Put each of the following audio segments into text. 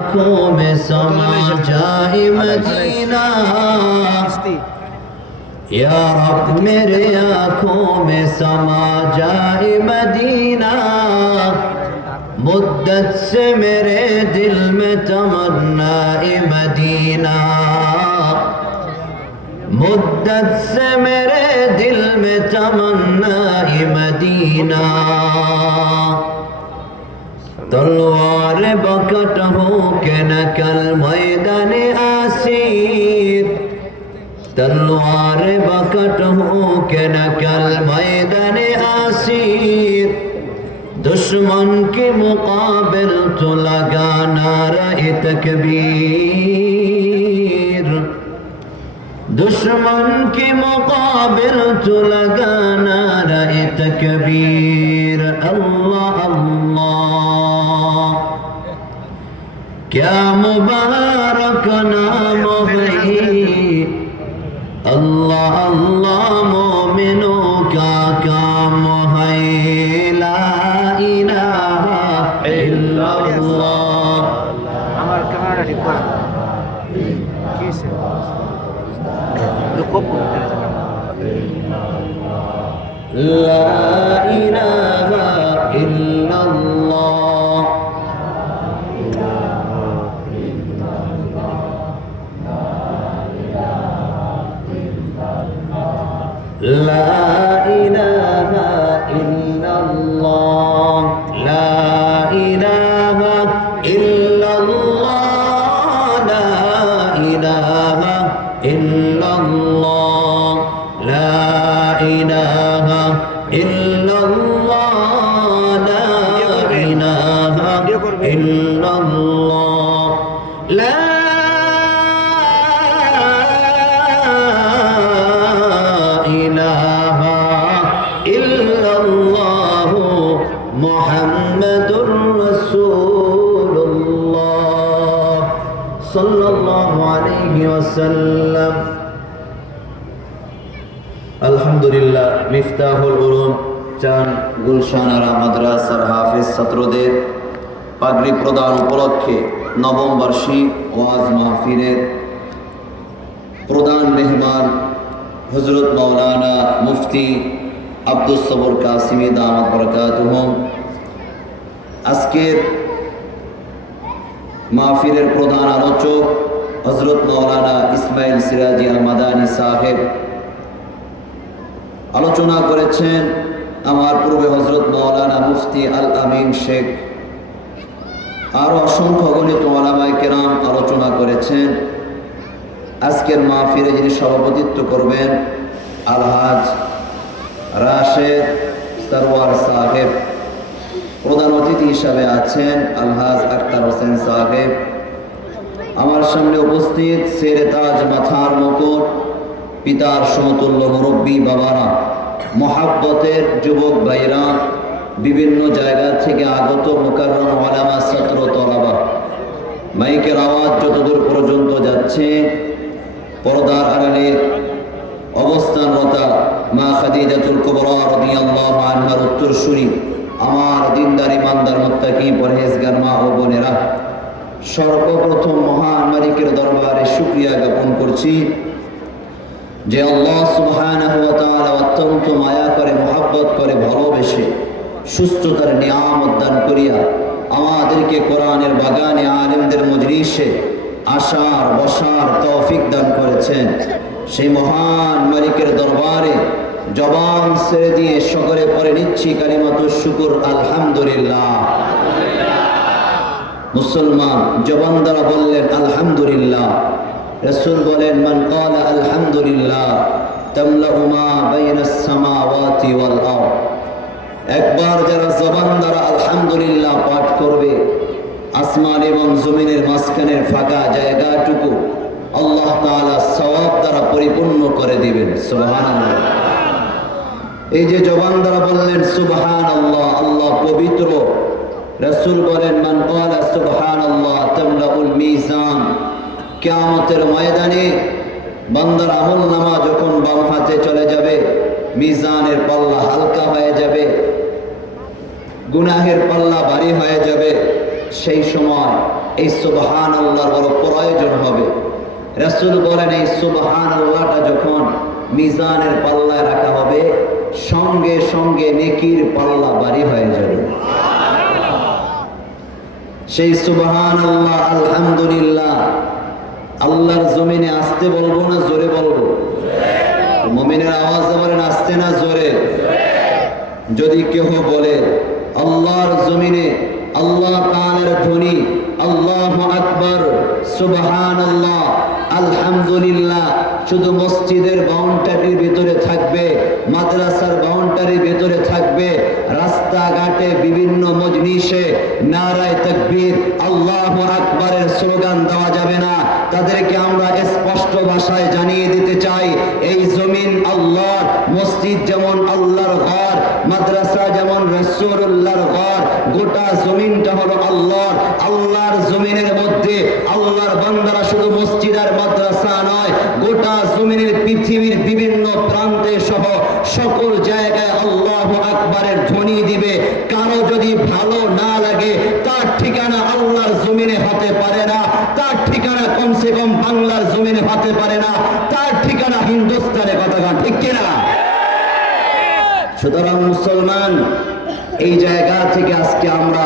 आँखों में समा जाए मदीना या रब मेरे आँखों में समा जाए मदीना। मुद्दत से मेरे दिल में तमन्ना मदीना, मुद्दत से मेरे दिल में तमन्ना मदीना। तलवार बकट हो के नकल मैदान आसीर, तलवार बकट हो के नकल मैदान आसीर। दुश्मन के मुकाबिल तो लगा नारे तकबीर, दुश्मन के मुकाबिल तो लगा नारे तकबीर। अल्लाह अल्लाह क्या मुबारक नाम है, अल्लाह अल्लाह मोमिनों का काम है। ला इलाहा इल्लल्लाह। আমার ক্যামেরাটা ঠিক কর কি হইছে লুকো লা ইলাহা ইল্লাল্লাহ। লা ইলাহা ইল্লাল্লাহ, লা ইলাহা ইল্লাল্লাহ, লা ইলাহা ইল্লাল্লাহ, লা ইলাহা ইল্লাল্লাহ, লা ইলাহা ইল্লাল্লাহ, লা মুহাম্মাদুর রাসূলুল্লাহ সাল্লাল্লাহু আলাইহি ওয়াসাল্লাম। আলহামদুলিল্লাহ, মিফতাহুল উলুম চান গুলশানারা মাদ্রাসার হাফেজ ছাত্রদের পাগড়ি প্রদান উপলক্ষে নবম বার্ষিক ওয়াজ মাহফিলের প্রধান মেহমান হযরত মাওলানা মুফতি আব্দুস সবুর কাসিমি দামাত বরকাতুহুম। আজকের মাহফিলের প্রধান আলোচক হযরত মাওলানা ইসমাইল সিরাজি আল মাদানী সাহেব আলোচনা করেছেন। আমার পূর্বে হযরত মাওলানা মুফতি আল আমিন শেখ, আরো অসংখ্য গণিত ওলামায়ে কেরাম আলোচনা করেছেন। আজকের মাহফিলে যিনি সভাপতিত্ব করবেন আলহাজ রাশেদ সরওয়ার সাহেব, প্রধান অতিথি হিসাবে আছেন আলহাজ আখতার হোসেন সাহেব। আমার সামনে উপস্থিত শেরে তাজ, মাথার মুকুট, পিতার সমতুল্য মুরব্বী বাবারা, মহাব্বতের যুবক ভাইরা, বিভিন্ন জায়গা থেকে আগত মুকাররম ওলামা ছাত্র তলাবা, মাইকের আওয়াজ যতদূর পর্যন্ত যাচ্ছে, পর্দার আড়ালে অবস্থানরতা মা খাদিজাতুল কুবরা রাদিয়াল্লাহু আনহার উত্তরসূরি আমার দিনদার ইমানদার মুত্তাকি পরহেজগার মা ও বোনেরা, সর্বপ্রথম মহান মালিকের দরবারে শুকরিয়া জ্ঞাপন করছি যে আল্লাহ সুবহানাহু ওয়া তাআলা অত্যন্ত মায়া করে, মহব্বত করে, ভালোবেসে সুস্থতার নিয়ামত দান করিয়া আমাদেরকে কোরআনের বাগানে আলেমদের মজলিসে আসার বসার তৌফিক দান করেছেন। সেই মহান মালিকের দরবারে জবান ছেড়ে দিয়ে সকলে পড়ে নিচ্ছি কালিমাতুশ শুকর আলহামদুলিল্লাহ। মুসলমান জবান দ্বারা বললেন আলহামদুলিল্লাহ। রাসূল বলেন মান ক্বালা আলহামদুলিল্লাহ তামলাউ মা বাইনাস সামাওয়াতি ওয়াল আরদ। একবার যারা জবান দ্বারা আলহামদুলিল্লাহ পাঠ করবে, আসমান এবং জমিনের মাঝখানের ফাঁকা জায়গাটুকু আল্লাহ তাআলা সওয়াব দ্বারা পরিপূর্ণ করে দিবেন। সুবহানাল্লাহ। এই যে জবান দ্বারা বললেন সুবহানাল্লাহ, আল্লাহ পবিত্র। রাসূল বলেন মান ক্বালা সুবহানাল্লাহ তামলাউল মিজান। কিয়ামতের ময়দানে বান্দার আমলনামা যখন বাম হাতে চলে যাবে, মিজানের পাল্লা হালকা হয়ে যাবে, গুনাহের পাল্লা ভারী হয়ে যাবে। সেই সময় এই সুবহানাল্লাহর বড় প্রয়োজন হবে। রাসূল বলেন এই সুবহানাল্লাহটা যখন মিজানের পাল্লায় রাখা হবে সঙ্গে সঙ্গে নেকির পাল্লা ভারী হয়ে যাবে। সেই সুবহানাল্লাহ আলহামদুলিল্লাহ আল্লাহর জমিনে আসতে বলবো না জোরে বলবো? মুমিনের আওয়াজে বলেন আসতে না জোরে? যদি কেউ বলে আল্লাহর জমিনে আল্লাহ তাআলার ধ্বনি আল্লাহু আকবার সুবহানাল্লাহ আলহামদুলিল্লাহ শুধু মসজিদের বাউন্ডারির ভিতরে থাকবে, মাদ্রাসার বাউন্ডারির ভিতরে থাকবে, রাস্তাঘাটে বিভিন্ন মজলিসে নারায়ে তাকবীর আল্লাহু আকবারের স্লোগান দেওয়া যাবে না। তাদেরকে আমরা স্পষ্ট ভাষায় জানিয়ে দিতে চাই এই জমিন আল্লাহর, মসজিদ যেমন আল্লাহর ঘর, মাদ্রাসা যেমন রাসূলুল্লাহর ঘর, গোটা জমিনটা হলো আল্লাহর। আল্লাহর জমিনের মধ্যে আল্লাহর বান্দারা শুধু মসজিদ আর মাদ্রাসা নয়, গোটা জমিনের পৃথিবীর বিভিন্ন প্রান্তে সহ সকল জায়গায় আল্লাহু আকবারের ধ্বনি দিবে। কারো যদি ভালো না লাগে তার ঠিকানা আল্লাহর জমিনে হতে পারে না, তার ঠিকানা কমসে কম বাংলার জমিনে হতে পারে না, তার ঠিকানা হিন্দুস্তানে। কথা ঠিক কিনা? সুতরাং মুসলমান এই জায়গা থেকে আজকে আমরা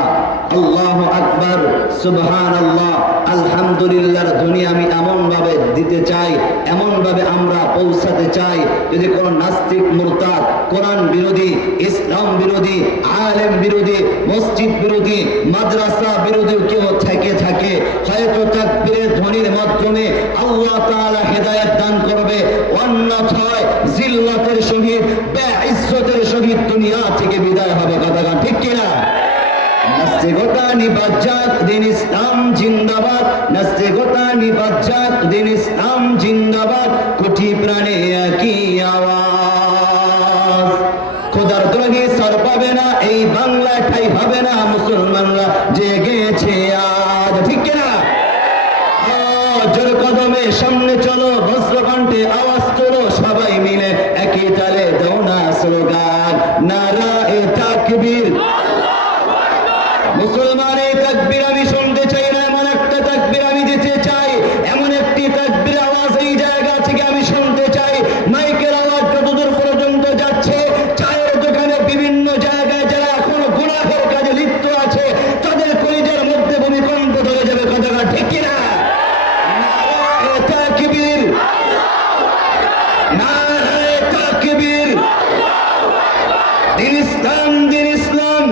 আল্লাহু আকবার সুবহানাল্লাহ আলহামদুলিল্লাহর ধ্বনি আমি এমন ভাবে দিতে চাই, এমন ভাবে আমরা পৌঁছাতে চাই যদি কোন নাস্তিক মুরতাদ কোরআন বিরোধী, ইসলাম বিরোধী, আলেম বিরোধী, মসজিদ বিরোধী, মাদ্রাসা বিরোধী কেউ থেকে থাকে, হয়তো তাকবীরের ধ্বনির মাধ্যমে আল্লাহ তাআলা হেদায়েত দান করবে, অন্যথায় জিল্লাতের সহিত বেইজ্জতের সহিত দুনিয়া থেকে বিদায় হবে। কথা ঠিক কিনা? নাস্তিকতা নিবাদ যাক, দিন ইসলাম জিন্দাবাদ। নাস্তিকতা নিবাদ যাক, দিন ইসলাম জিন্দাবাদ। কোটি প্রাণে একই আওয়াজ। খোদার দ্রোহী সর পাবে না, এই বাংলা ঠাই হবে না, মুসলমানরা জেগেছে আজ। ঠিক কিনা? জোর কদমে সামনে চলো, বজ্রকণ্ঠে আওয়াজ তোলো, সবাই মিলে একই তালে দাও না স্লোগান নারায়ে তাকবীর। মুসলমানের তাকবীর আমি শুনতে চাই না, এমন একটা তাকবীর আমি দিতে চাই, এমন একটি তাকবীর আওয়াজ এই জায়গা থেকে আমি শুনতে চাই। মাইকের আওয়াজ যতদূর পর্যন্ত যাচ্ছে, চায়ের দোকানে বিভিন্ন জায়গায় যারা এখনো গুনাহের কাজে লিপ্ত আছে তাদের কলিজার মধ্যে ভূমিকম্প ধরে যাবে। কথা ঠিক কিনা? নারায়ে তাকবীর, নারায়ে তাকবীর। দিন ইসলাম, দিন ইসলাম।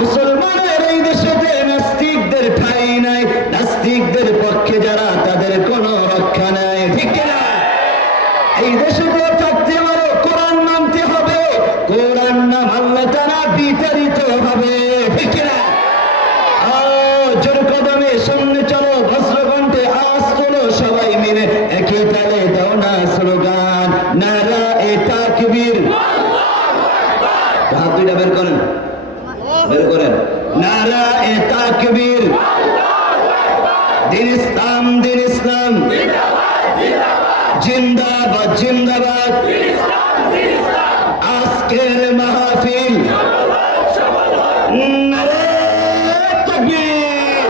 মুসলমানের এই দেশেতে নাস্তিকদের ঠাঁই নাই, নাস্তিকদের পক্ষে যারা তাদের কোনো রক্ষা নাই। ঠিক কিনা? এই দেশেতে থাকতে পারে কোরআন মানতে হবে, কোরআন না মানলে তারা বিতাড়িত হবে। ঠিক কিনা? জোর কদমে সামনে চলো, বজ্রকণ্ঠে আওয়াজ তোলো, সবাই মিলে একই তালে দাও না স্লোগান নারায়ে তাকবীর। হাত দুইটা বের করেন, বের করেন। নারায়ে তাকবীর। দিন ইসলাম, দিন ইসলাম জিন্দাবাদ, জিন্দাবাদ। আজকের মাহফিল নারায়ে তাকবীর।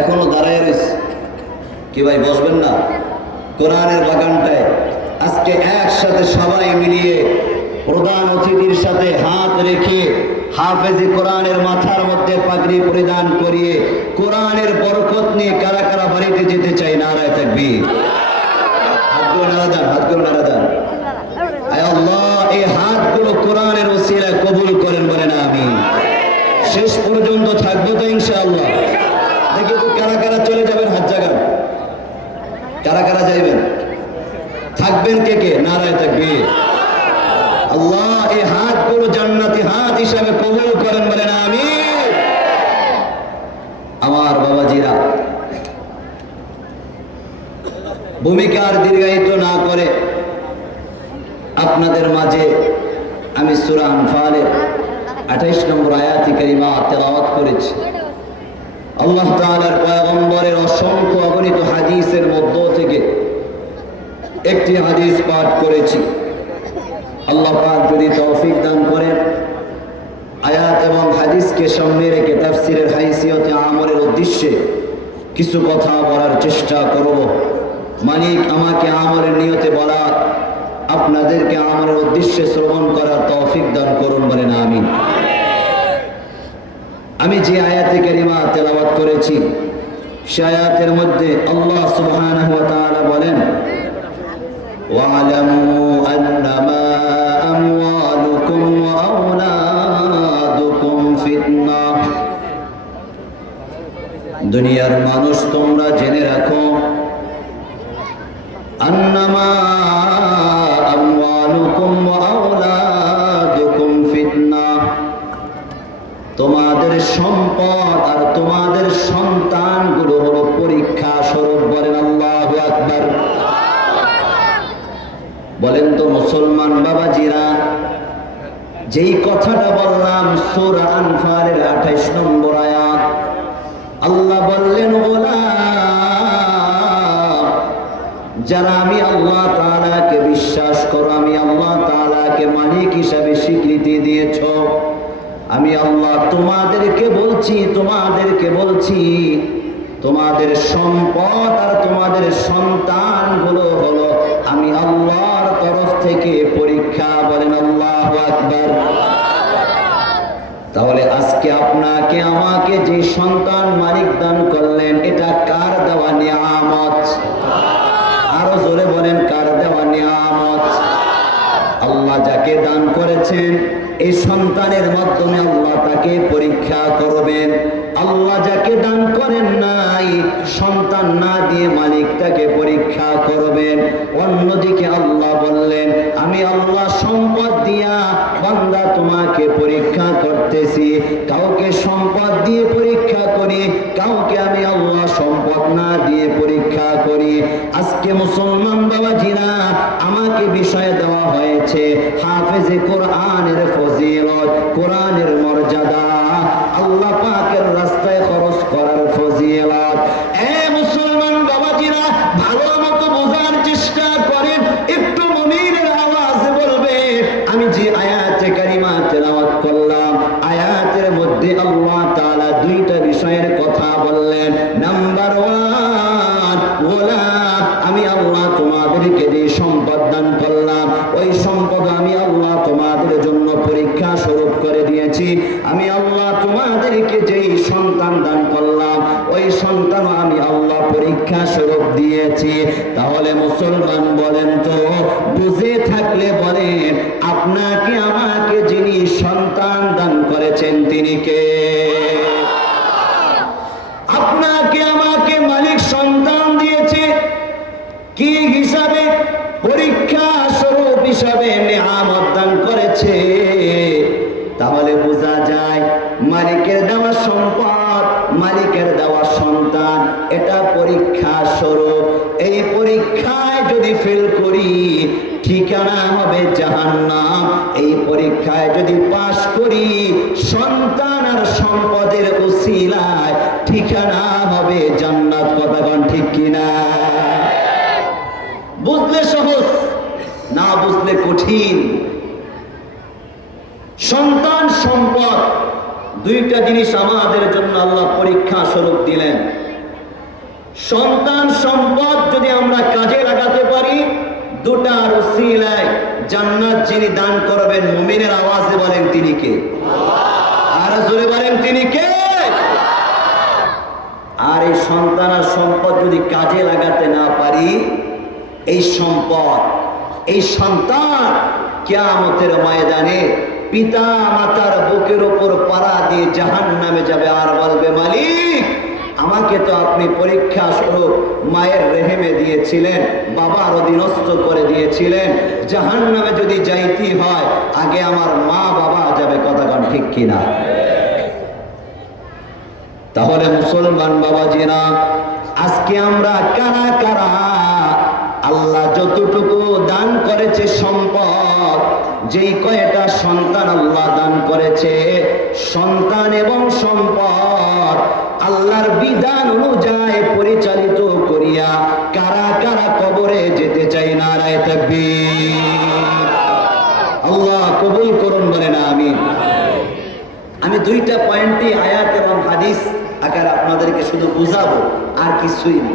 এখনো দাঁড়ায় রয়েছে কি ভাই? বসবেন না? কোরআনের বাগানটায় আজকে একসাথে সবাই মিলিয়ে প্রধান অতিথির সাথে হাত রেখে হাফেজি কোরআনের মাথার মধ্যে পাগড়ি পরিধান করিয়ে কোরআনের বরকত নিয়ে কারা কারা বাড়িতে যেতে চাই? নারায়ে তাকবীর। হাতগুলো নাড়া দেন, হাতগুলো নাড়া দেন। আয় আল্লাহ, এই হাতগুলো কোরআনের ওসিলায় কবুল করেন, বলেন আমিন। শেষ পর্যন্ত থাকবো তো ইনশাআল্লাহ। দেখি তো কারা কারা চলে যাবেন, হাত জাগান। কারা কারা যাইবেন? থাকবেন কে কে? নারায়ে তাকবীর। আল্লাহ এই হাতগুলো জান্নাতি হাত হিসাবে কবুল করেন, বলেন আমিন। আমার বাবাজিরা, ভূমিকা আর দীর্ঘায়িত না করে আপনাদের মাঝে আমি সূরা আনফালের 28 নম্বর আয়াতি কারিমা তেলাওয়াত করেছি। আল্লাহ তাআলার পয়গম্বরের অসংখ্য অগণিত হাদিসের মধ্য থেকে একটি হাদিস পাঠ করেছি। আল্লাহ পাক যদি তৌফিক দান করেন আয়াত এবং হাদিসকে সামনে রেখে তাফসীরের হাইসিয়তে আমলের উদ্দেশ্যে কিছু কথা বলার চেষ্টা করব। মালিক আমাকে আমলের নিয়তে বলা, আপনাদেরকে আমলের উদ্দেশ্যে শ্রবণ করার তৌফিক দান করুন, বলেন আমিন। আমি যে আয়াতে কারিমা তেলাওয়াত করেছি সে আয়াতের মধ্যে আল্লাহ সুবহানাহু ওয়া তাআলা বলেন, ওয়া'লামু আন্নামা আমওয়ালুকুম ওয়া আওলাদুকুম ফিতনাহ। দুনিয়ার মানুষ তোমরা জেনে রাখো, আন্নামা আমওয়ালুকুম ওয়া আওলাদুকুম ফিতনাহ, তোমাদের সম্পদ আর তোমাদের সন্তানগুলো হলো পরীক্ষা স্বরূপ, বলেন আল্লাহু আকবার। বলেন তো মুসলমান বাবাজিরা, যেই কথাটা বললাম সূরা আনফালের 28 নম্বর আয়াত, আল্লাহ বললেন, গোলাম যারা আমি আল্লাহ তাআলাকে বিশ্বাস করো, আমি আল্লাহ তাআলাকে মালিক হিসাবে স্বীকৃতি দিয়েছো, আমি আল্লাহ তোমাদেরকে বলছি তোমাদের সম্পদ আর তোমাদের সন্তানগুলো হলো আমি আল্লাহর তরফ থেকে পরীক্ষা, বলেন আল্লাহু আকবার। তাহলে আজকে আপনাকে আমাকে যে সন্তান মালিক দান করলেন, এটা কার দেওয়া নিয়ামত? আরো জোরে বলেন, কার দেওয়া নিয়ামত? আল্লাহ যাকে দান করেছেন এই সন্তানের মাধ্যমে আল্লাহ তাকে পরীক্ষা করবেন। আল্লাহ যাকে দান করেন নাই, সন্তান না দিয়ে মালিক তাকে পরীক্ষা করবেন। অন্যদিকে আল্লাহ বললেন, আমি আল্লাহ সম্পদ দিয়া বান্দা তোমাকে পরীক্ষা করতেছি। কাউকে সম্পদ দিয়ে পরীক্ষা করি, কাউকে আমি আল্লাহ সম্পদ না দিয়ে পরীক্ষা করি। আজকে মুসলমান বাবাজিরা, আমাকে বিষয় দেওয়া হয়েছে হাফেজে কোরআনের ফজিলত, কোরআনের মর্যাদা, আল্লাহ পাকের রাস্তায় খরচ করার ফজিলত। এ মুসলমান বাবাজিরা, ভালো মতো বোঝার চেষ্টা করেন। একটু মুমিনের আওয়াজে বলবে, আমি যে আয়াতে কারিমা তেলাওয়াত করলাম, আয়াতের মধ্যে আল্লাহ তাআলা দুইটা বিষয়ের কথা বললেন। নাম্বার 1, গোলাম আমি আল্লাহ তোমাদেরকে যে সম্পদ দান করলাম, ওই সম্পদ আমি আল্লাহ তোমাদের জন্য পরীক্ষা স্বরূপ করে দিয়েছি। আমি আল্লাহ তোমাদেরকে যেই সন্তান দান করলাম, ওই সন্তান আমি আল্লাহ পরীক্ষা স্বরূপ দিয়েছি। তাহলে মুসলমান বলেন তো, বুঝে থাকলে বলেন, আপনাকে আমাকে যিনি সন্তান দান করেছেন তিনি কে? আপনাকে আমাকে মালিক সন্তান দিয়েছে কি হিসাবে? পরীক্ষা স্বরূপ হিসাবে নিয়ামত দান করেছে। তাহলে বোঝা যায় মালিকের দেওয়া সম্পদ, মালিকের দেওয়া সন্তান, এটা পরীক্ষা স্বরূপ। এই পরীক্ষায় যদি ফেল করি, ঠিকানা হবে জাহান্নাম। এই পরীক্ষায় যদি পাশ করি, সন্তান আর সম্পদের উসিলায় ঠিকানা হবে জান্নাত। কথা কোন ঠিক কিনা? বুঝলে সহজ, না বুঝলে কঠিন। সন্তান সম্পদ দুইটা জিনিস আমাদের জন্য আল্লাহ পরীক্ষা স্বরূপ দিলেন। সন্তান সম্পদ যদি আমরা কাজে লাগাতে পারি, দুটার উসিলায় জান্নাত যিনি দান করবেন, মুমিনের আওয়াজে বলেন তিনি কে? আর জোরে বলেন তিনি কে? আর এই সন্তান আর সম্পদ যদি কাজে লাগাতে না পারি, এই সম্পদ, এই সন্তান কিয়ামতের ময়দানে পিতা মাতার বুকের উপর পাড়া দিয়ে জাহান্নামে যাবে, আর বলবে, মালিক আমাকে তো আপনি পরীক্ষা স্বরূপ মায়ের রেহেমে দিয়েছিলেন, বাবার অধীনস্থ করে দিয়েছিলেন। জাহান্নামে যদি যাইতে হয়, আগে আমার মা বাবা যাবে। কথা কোন ঠিক কিনা? তাহলে মুসলমান বাবাজিরা, আজকে আমরা কারা কারা আল্লাহ যতটুকু দান করেছে সম্পদ, যেই কয়টা সন্তান আল্লাহ দান করেছে, সন্তান এবং সম্পদ আল্লাহর বিধান অনুযায়ী পরিচালিত করিয়া কারা কারা কবরে যেতে চাই? নারায়ে তাকবীর। আল্লাহ কবুল করুন, বলেন আমিন। আমি দুইটা পয়েন্টই আয়াত এবং হাদিস আকারে আপনাদেরকে শুধু বুঝাবো, আর কিছুই না।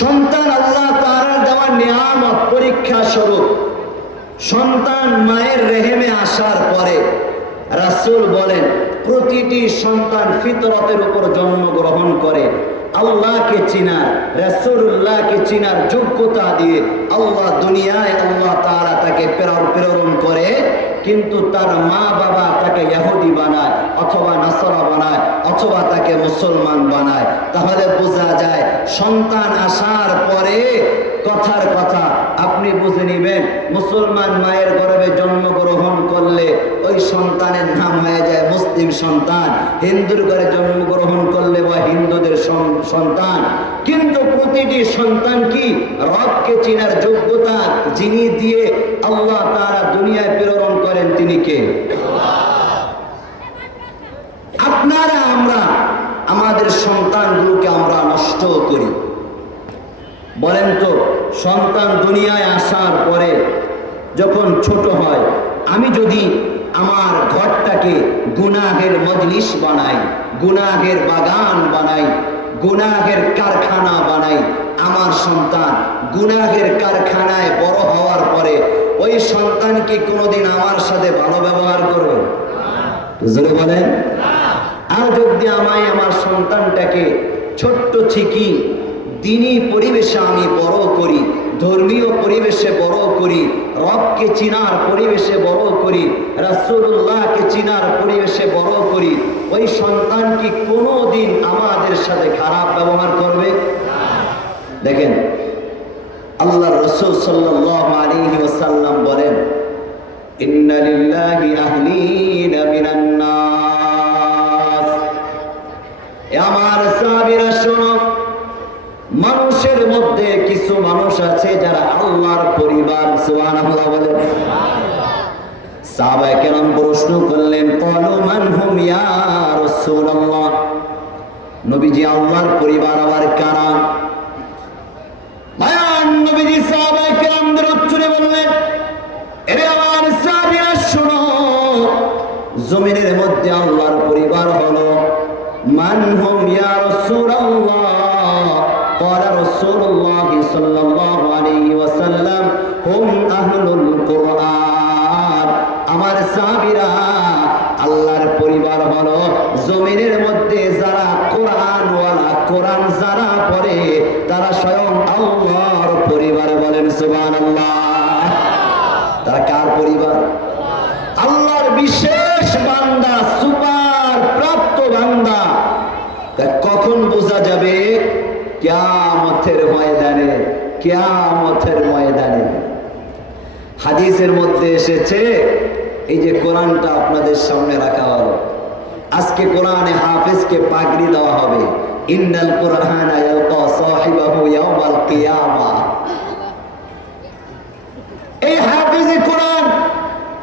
সন্তান আল্লাহ তাআলার দেওয়া নিয়ামত, পরীক্ষা স্বরূপ। সন্তান মায়ের রেহেমে আসার পরে রাসূল বলেন প্রতিটি সন্তান ফিতরতের উপর জন্মগ্রহণ করে। আল্লাহকে চিনার, রাসূলুল্লাহকে চিনার যোগ্যতা দিয়ে আল্লাহ দুনিয়ায় আল্লাহ তাআলা তাকে প্রেরণ করে, কিন্তু তার মা বাবা তাকে ইহুদি বানায় অথবা নাসারা বানায় অথবা তাকে মুসলমান বানায়। তাহলে বোঝা যায় সন্তান আসার পরে কথার কথা আপনি বুঝে নেবেন, মুসলমান মায়ের গর্ভে জন্মগ্রহণ করলে ওই সন্তানের নাম হয়ে যায় মুসলিম সন্তান, হিন্দুর ঘরে জন্মগ্রহণ করলে বা হিন্দুদের সন্তান। কিন্তু প্রতিটি সন্তান কি রবকে চিনার যোগ্যতা যিনি দিয়ে আল্লাহ তাআলা দুনিয়ায় প্রেরণ করেন তিনি কে? আপনারা আমরা আমাদের সন্তানগুলোকে আমরা নষ্ট করি। বলেন তো, সন্তান দুনিয়ায় আসার পরে যখন ছোট হয়, আমি যদি আমার ঘরটাকে গুনাহের মজলিস বানাই, গুনাহের বাগান বানাই, গুনাহের কারখানা বানাই, আমার সন্তান গুনাহের কারখানায় বড় হওয়ার পরে ওই সন্তান কি কোনোদিন আমার সাথে ভালো ব্যবহার করবে? জোরে বলেন। আর যদি আমার সন্তানটাকে ছোট্ট থেকে দ্বীনি পরিবেশে আমি বড় করি, ধর্মীয় পরিবেশে বড় করি, রবকে চিনার পরিবেশে বড় করি, রাসূলুল্লাহকে চিনার পরিবেশে বড় করি, ওই সন্তান কি কোনোদিন আমাদের সাথে খারাপ ব্যবহার করবে? দেখেন আল্লাহর রাসূল সাল্লাল্লাহু আলাইহি ওয়াসাল্লাম বলেন, ইন্না লিল্লাহি আহলিনা মিনান নাস। আমার সাহাবীরা শোনো, মানুষের মধ্যে কিছু মানুষ আছে যারা আল্লাহর পরিবার। সুবহানাল্লাহ বলেন। সাহাবায়ে কেরাম প্রশ্ন করলেন, ক্বালু মান হুম ইয়া রাসূলুল্লাহ, নবীজি আল্লাহর পরিবার আবার কারা? মায়ান নবীজি সাহাবায়ে কেরামদের উত্তরে বললেন, এরে আমার সাহাবীরা শোনো, জমিনের মধ্যে আল্লাহর পরিবার হলো মান হুম ইয়া রাসূলুল্লাহ। قال رسول الله صلى الله عليه وسلم هم أهل القرآن। আমার সাহাবীরা আল্লাহর পরিবার হলো জমিনের মধ্যে যারা কোরআন ওয়ালা, কোরআন যারা পড়ে তারা স্বয়ং আল্লাহর পরিবার। বলেন সুবহানাল্লাহ। তারা কার পরিবার? আল্লাহর বিশেষ বান্দা, সুপার প্রাপ্ত বান্দা। কখন বোঝা যাবে? কিয়ামতের ময়দানে। কিয়ামতের ময়দানে হাদিসের মধ্যে এসেছে, এই যে কোরআনটা আপনাদের সামনে রাখা হলো, আজকে কোরআনে হাফেজকে পাগড়ি দেওয়া হবে। ইন্নাল কুরআনা ইয়ালকা সাহিবাহু ইয়াওমাল কিয়ামাহ। এই হাফেজে কোরআন,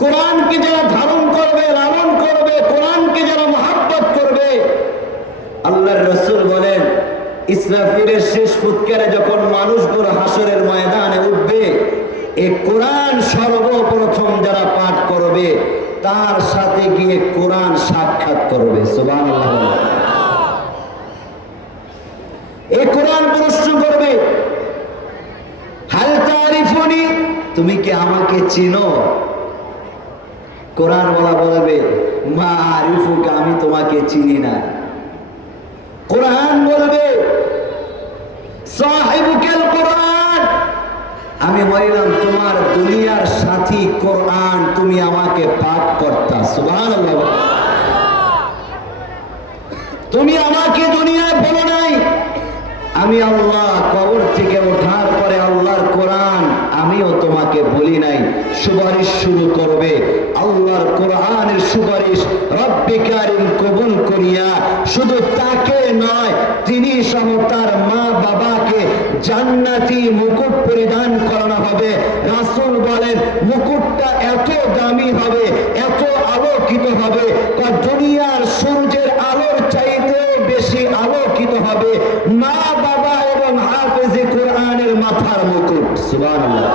কোরআনকে যারা ধারণ করবে, লালন করবে, কোরআনকে যারা মহব্বত করবে, আল্লাহর রাসূল বলেন ইসরাফিলের শেষ ফুৎকারে যখন মানুষগুলো হাসরের ময়দানে উঠবে, এই কোরআন সর্বপ্রথম যারা পাঠ করবে তার সাথে গিয়ে কোরআন সাক্ষাৎ করবে। সুবহানাল্লাহ। এই কোরআন প্রশ্ন করবে, হাল তারিফুনি, তুমি কি আমাকে চিনো? কোরআন ওয়ালা বলবে, মা আরিফুকা, আমি তোমাকে চিনি না। কোরআন বলবে, সাহিবুকাল কোরআন, আমি হইলাম তোমার দুনিয়ার সাথী কোরআন, তুমি আমাকে পাঠ করতা। সুবহানাল্লাহ। তুমি আমাকে দুনিয়ায় বলো নাই, আমি আল্লাহ কবর থেকে ওঠার পরে আল্লাহর কোরআন আমিও তোমাকে বলি নাই। সুপারিশ শুরু করবে, আল্লাহর কোরআনের সুপারিশ রব্বে কারীম কবুল করিয়া শুধু তাকে নয়, তিনি সহ তার মা বাবাকে জান্নাতি মুকুট পরিধান করানো হবে। রাসূল বলেন মুকুটটা এত দামি হবে, এত আলোকিত হবে, দুনিয়ার সূর্যের আলোর চাইতে বেশি আলোকিত হবে মা বাবা এবং হাফেজে কোরআনের মাথার মুকুট। সুবহানাল্লাহ।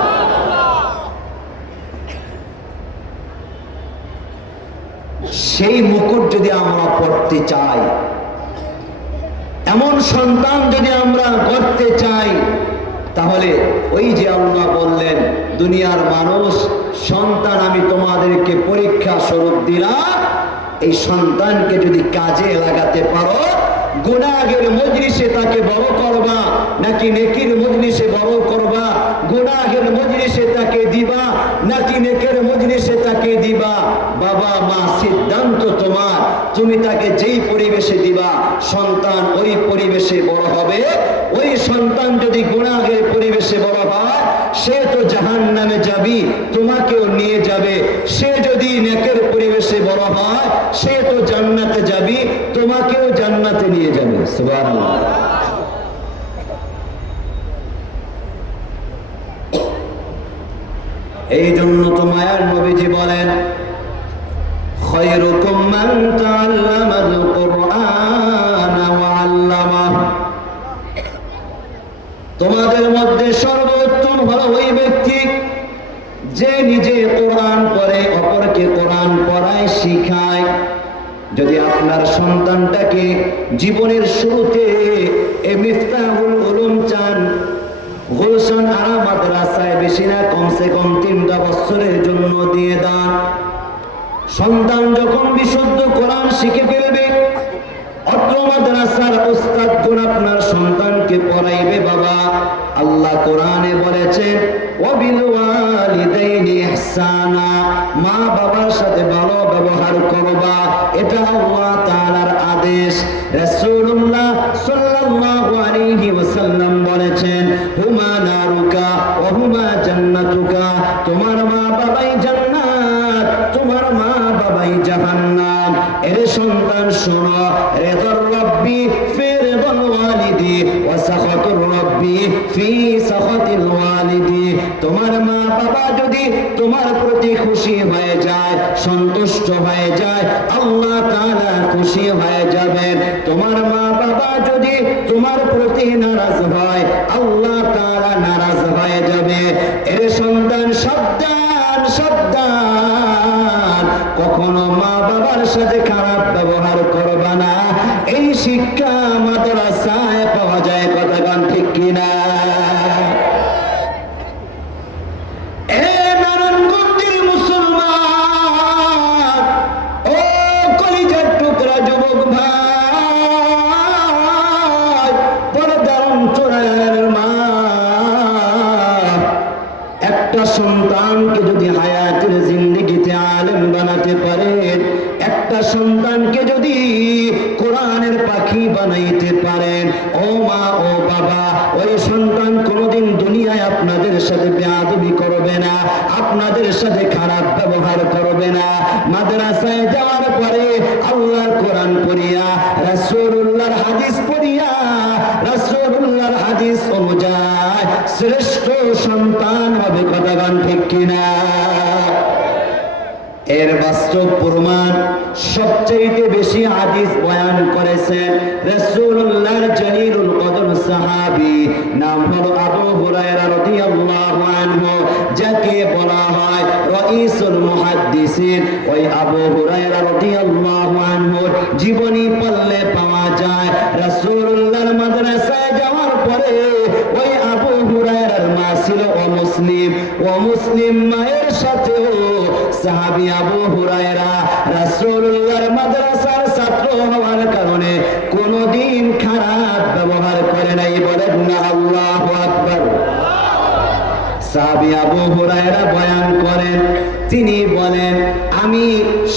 সেই মুকুট যদি আমরা পড়তে চাই, এমন সন্তান যদি আমরা করতে চাই, তাহলে ওই যে আল্লাহ বললেন, দুনিয়ার মানুষ, সন্তান আমি তোমাদেরকে পরীক্ষা স্বরূপ দিলাম, এই সন্তানকে যদি কাজে লাগাতে পারো, গুনাহের মজলিসে তাকে বড় করবা নাকি নেকির মজলিসে বড় করবা, গুনাহের মজলিসে তাকে দিবা নাকি নেকের মজলিসে তাকে দিবা, বাবা মা সিদ্ধান্ত তোমার। তুমি তাকে যেই পরিবেশে দিবা, সন্তান ওই পরিবেশে বড় হবে। ওই সন্তান যদি গুনাহের পরিবেশে বড় হয়, সে তো জাহান্নামে যাবি, তোমাকেও নিয়ে যাবে। সে যদি নেকের পরিবেশে বড় হয়, সে তো জান্নাতে যাবি, তোমাকেও জান্নাতে নিয়ে যাবে। সুবহানাল্লাহ। এই জন্য তো মায়ার নবীজি বলেন, খায়রুকুম মান তাআল্লামাল কুরআন ওয়া আল্লামাহু, তোমাদের মধ্যে সর্বোত্তম হলো ওই ব্যক্তি যে নিজে কোরআন পড়ে, অপরকে কোরআন পড়ায়, শিখায়। যদি আপনার সন্তানটাকে জীবনের শুরুতে এই মিফতাহুল উলুম চান, গুলশান আরা মাদ্রাসায় বেশি না কমসে কম 3টা বছরের জন্য দিয়ে দান। সন্তান যখন বিশুদ্ধ কোরআন শিখে ফেলবে, অত্র মাদ্রাসার উস্তাদ কোন আপনার সন্তানকে পড়াইবে। বাবা, আল্লাহ কোরআনে বলেছেন, ওয়াবিল ওয়ালিদাইনি ইহসানা, মা বাবার সাথে ভালো ব্যবহার করবা, এটা আল্লাহ তাআলার আদেশ। রাসূলুল্লাহ সাল্লাল্লাহু আলাইহি ওয়াসাল্লাম বলেছেন, হুমা নারুকা ওয়া হুমা জান্নাতুকা, তোমার মা বাবাই জান্নাত, তোমার মা বাবাই জাহান্নাম। এর সন্তান শোনো, রিদার রাব্বি ফি রিদাল ওয়ালিদি ওয়া সাখাতুর রাব্বি ফি সাখাতিল ওয়ালিদি, তোমার মা বাবা যদি তোমার প্রতি খুশি হয়ে যায়, সন্তুষ্ট হয়ে যায়, আল্লাহ তাআলা খুশি হয়ে যাবেন। তোমার মা বাবা যদি তোমার প্রতি নারাজ হয়, আল্লাহ তাআলা নারাজ হয়ে যাবে। এর সন্তান সাবধান, সাবধান, কখনো মা বাবার সাথে খারাপ ব্যবহার করবা না। এই শিক্ষা মাদ্রাসায় পাওয়া যায়, কথা গান ঠিক কিনা? সন্তানকে যদি হায়াতের জিন্দেগিতে আলেম বানাতে পারেন, একটা সন্তানকে যদি কোরআনের পাখি বানাইতে পারেন, ও মা ও বাবা, ওই সন্তান কোনোদিন দুনিয়ায় আপনাদের সাথে বেয়াদবি করবে না, আপনাদের সাথে খারাপ ব্যবহার করবে না। মাদ্রাসায় যাওয়ার পরে আল্লাহর কোরআন পড়িয়া, রাসূলুল্লাহর হাদিস পড়িয়া, রাসূলুল্লাহর হাদিস অনুযায়ী শ্রেষ্ঠ সন্তান হবে, কথা গান ঠিক কিনা? এর বাস্তব প্রমাণ সবচেয়ে বেশি হাদিস বয়ান করেছেন রাসূলুল্লাহর জলিলুল কদর সাহাবী, নাম হলো আবু হুরায়রা রাদিয়াল্লাহু আনহু, যাকে বলা হয় রাইসুল মুহাদ্দিসিন। ওই আবু হুরায়রা রাদিয়াল্লাহু আনহুর জীবনী পড়লে পাওয়া যায়, রাসূলুল্লাহর মাদ্রাসায় যাওয়ার পরে ওই আবু হুরায়রার মা ছিল অমুসলিম, অমুসলিম মায়ের সাথেও সাহাবী আবু হুরায়রা রাসূলুল্লাহর মাদ্রাসার ছাত্র হওয়ার কারণে কোনোদিন খারাপ ব্যবহার করে নাই। বলেন না আল্লাহু আকবার। সাহাবী আবু হুরায়রা বয়ান করেন, তিনি বলেন, আমি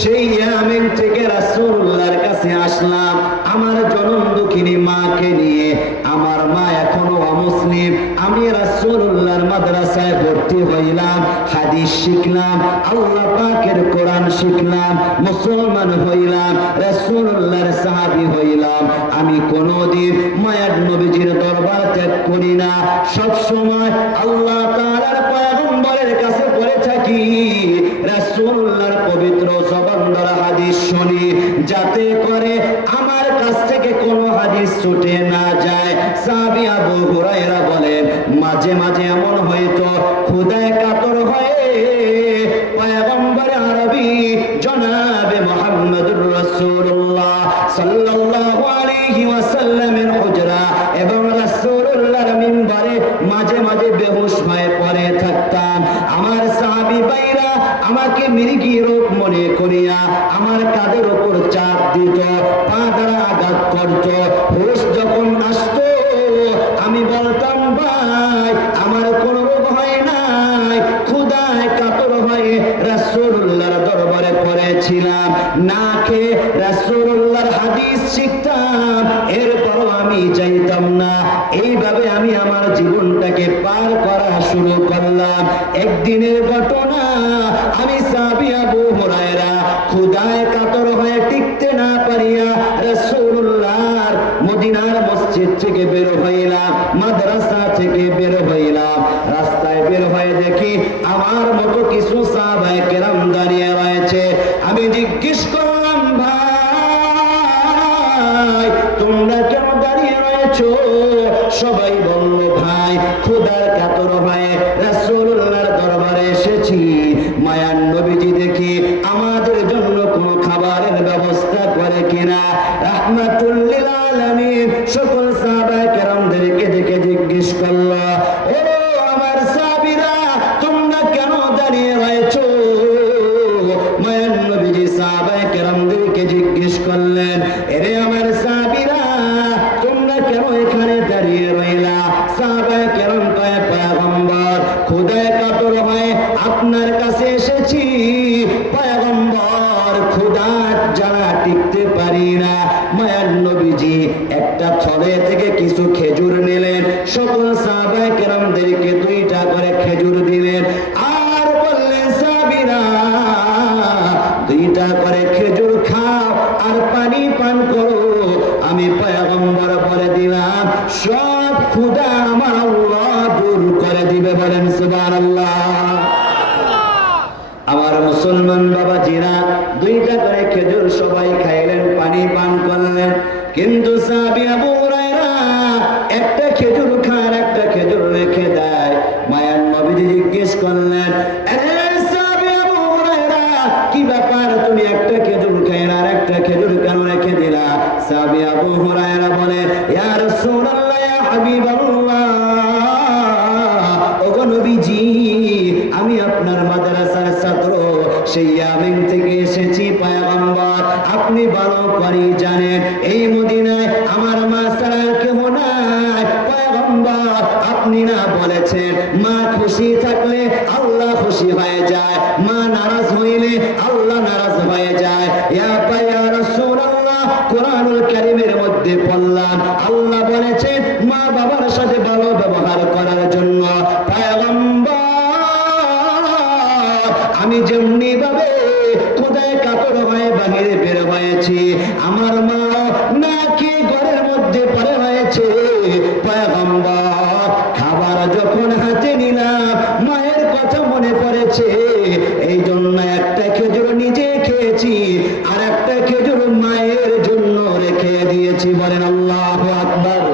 সেই ইয়ামেন থেকে রাসূলুল্লাহর কাছে আসলাম আমার জনম দুঃখিনী মাকে নিয়ে। আমার মা এখনো অমুসলিম, আমি রাসূলুল্লাহর মাদ্রাসায় ভর্তি হইলাম, হাদিস শিখলাম, আল্লাহ পাকের কোরআন শিখলাম, মুসলমান হইলাম, রাসূলুল্লাহর সাহাবী হইলাম। আমি কোনোদিন মায়ার নবীজির দরবার ত্যাগ করি না, সব সময় আল্লাহ তাআলার পয়গম্বরের কাছে পড়ে থাকি, রাসূলুল্লাহর পবিত্র জবান দ্বারা হাদিস শুনি, যাতে করে আমার কাছ থেকে কোনো হাদিস ছুটে না যায়। সাহাবী আবু হুরায়রা বলেন, মাঝে মাঝে এমন হয়তো ক্ষুধায় কাতর হয়ে পয়গম্বর আরবি জনাবে মুহাম্মদুর রাসূলুল্লাহ সাল্লাল্লাহু আলাইহি ওয়াসাল্লামের হুজরা এবং রাসূলুল্লাহর মিম্বরে মাঝে মাঝে বেহুশ হয়ে পড়ে থাকতাম। আমার সাহাবী ভাইরা আমাকে মৃগী রূপ মনে করিয়া আমার কাঁধের উপর চাপ দিত, পা দ্বারা আঘাত করত। হুশ যখন আসতো আমি বলতাম, ভাই আমার কোনো রোগ হয় নাই, ক্ষুধায় কাতর হয়ে রাসূলুল্লাহর দরবারে পড়েছিলাম, না খেয়ে রাসূলুল্লাহর হাদিস শিখতাম, এরপরও আমি চাইতাম না। এইভাবে আমি আমার জীবনটাকে পার করা শুরু করলাম। একদিনের ঘটনা, আমি সাহাবী আবু হুরায়রা ক্ষুধায় কাতর হয়ে টিকতে না পারিয়া রাসূলুল্লাহর মদিনার মসজিদ থেকে বের হইলাম, মাদ্রাসা থেকে বের হইলাম। রাস্তায় বের হয়ে দেখি আমার মতো কিছু সাহাবায়ে কেরাম দাঁড়িয়ে রয়েছে। আমি জিজ্ঞেস করলাম, ভাই তোমরা কেন দাঁড়িয়ে রয়েছো? সবাই বলল, ভাই ক্ষুধার কাতর হয়ে রাসূলুল্লাহর দরবারে এসেছি, মায়ার নবীজি দেখি আমাদের জন্য কোনো খাবারের ব্যবস্থা করে কিনা। রাহমাতুল লিল আলামিন সকল সাহাবায়ে কেরামদেরকে দেখে জিজ্ঞেস করল, ও আমার সাহাবীরা তোমরা কেন দাঁড়িয়ে রয়েছো? মায়ার নবীজি সাহাবায়ে কেরামদেরকে জিজ্ঞেস করলেন, এরে আমার সাহাবীরা তোমরা কেন এখানে দাঁড়িয়ে রইলা? সাহাবায়ে কেরাম কয়, পয়গম্বর ক্ষুধায় কাতর হয়ে আপনার কাছে এসেছি, পয়গম্বর ক্ষুধা যারা টিকতে পারি না। মায়ার নবীজি একটা থলে থেকে কিছু খেজুর নিলেন, সকল সাহাবায়ে কেরামদেরকে 2টা করে খেজুর দিলেন, আর বললেন, সাহাবীরা 2টা করে খেজুর খাও আর পানি পান করো। আমি পয়গম্বর বলে দিলাম, সব ক্ষুধা আমার আল্লাহ দূর করে দিবে। বলেন সুবহানাল্লাহ। আমার মুসলমান বাবাজিরা 2টা করে খেজুর সবাই খাইলেন, পানি পান করলেন। কিন্তু সাহাবী আবু হুরায়রা একটা খেজুর খান, একটা খেজুর রেখে দেয়। মায়ার নবীজি জিজ্ঞেস করলেন, আরে সাহাবী আবু হুরায়রা কি ব্যাপার, তুমি একটা খেজুর খাইলে আর একটা খেজুর কেন রেখে দিলা? সাহাবী আবু হুরায়রা বলে, ইয়া রাসূলুল্লাহ, ইয়া হাবিবাল্লাহ, ওগো নবীজি আমি আপনার মাদ্রাসার ছাত্র, সেই ইয়ামেন থেকে এসেছি। পয়গম্বর আপনি ভালো করে জানেন এই মদিনায় আমার মা ছাড়া কেউ নাই। পয়গম্বর আপনি না বলেছেন মা খুশি থাকলে আল্লাহ খুশি হয়ে যায়, মা নারাজ হইলে আল্লাহ নারাজ হয়ে যায়। ইয়া রাসূলুল্লাহ, কোরআনুল কারীমের মধ্যে পড়লাম আল্লাহ বলেছেন মা বাবার সাথে ভালো ব্যবহার করার জন্য। পয়গম্বর আমি যেমনি ভাবে ক্ষুধায় কাতর হয়ে বাহিরে বের হয়েছি, আমার মা না খেয়ে ঘরের মধ্যে পড়ে হয়েছে। পয়গম্বর খাবার যখন হাতে নিলাম মায়ের কথা মনে পড়েছে, এই জন্য একটা খেজুর নিজে খেয়েছি আর একটা খেজুর মায়ের জন্য রেখে দিয়েছি। বলেন আল্লাহু আকবার।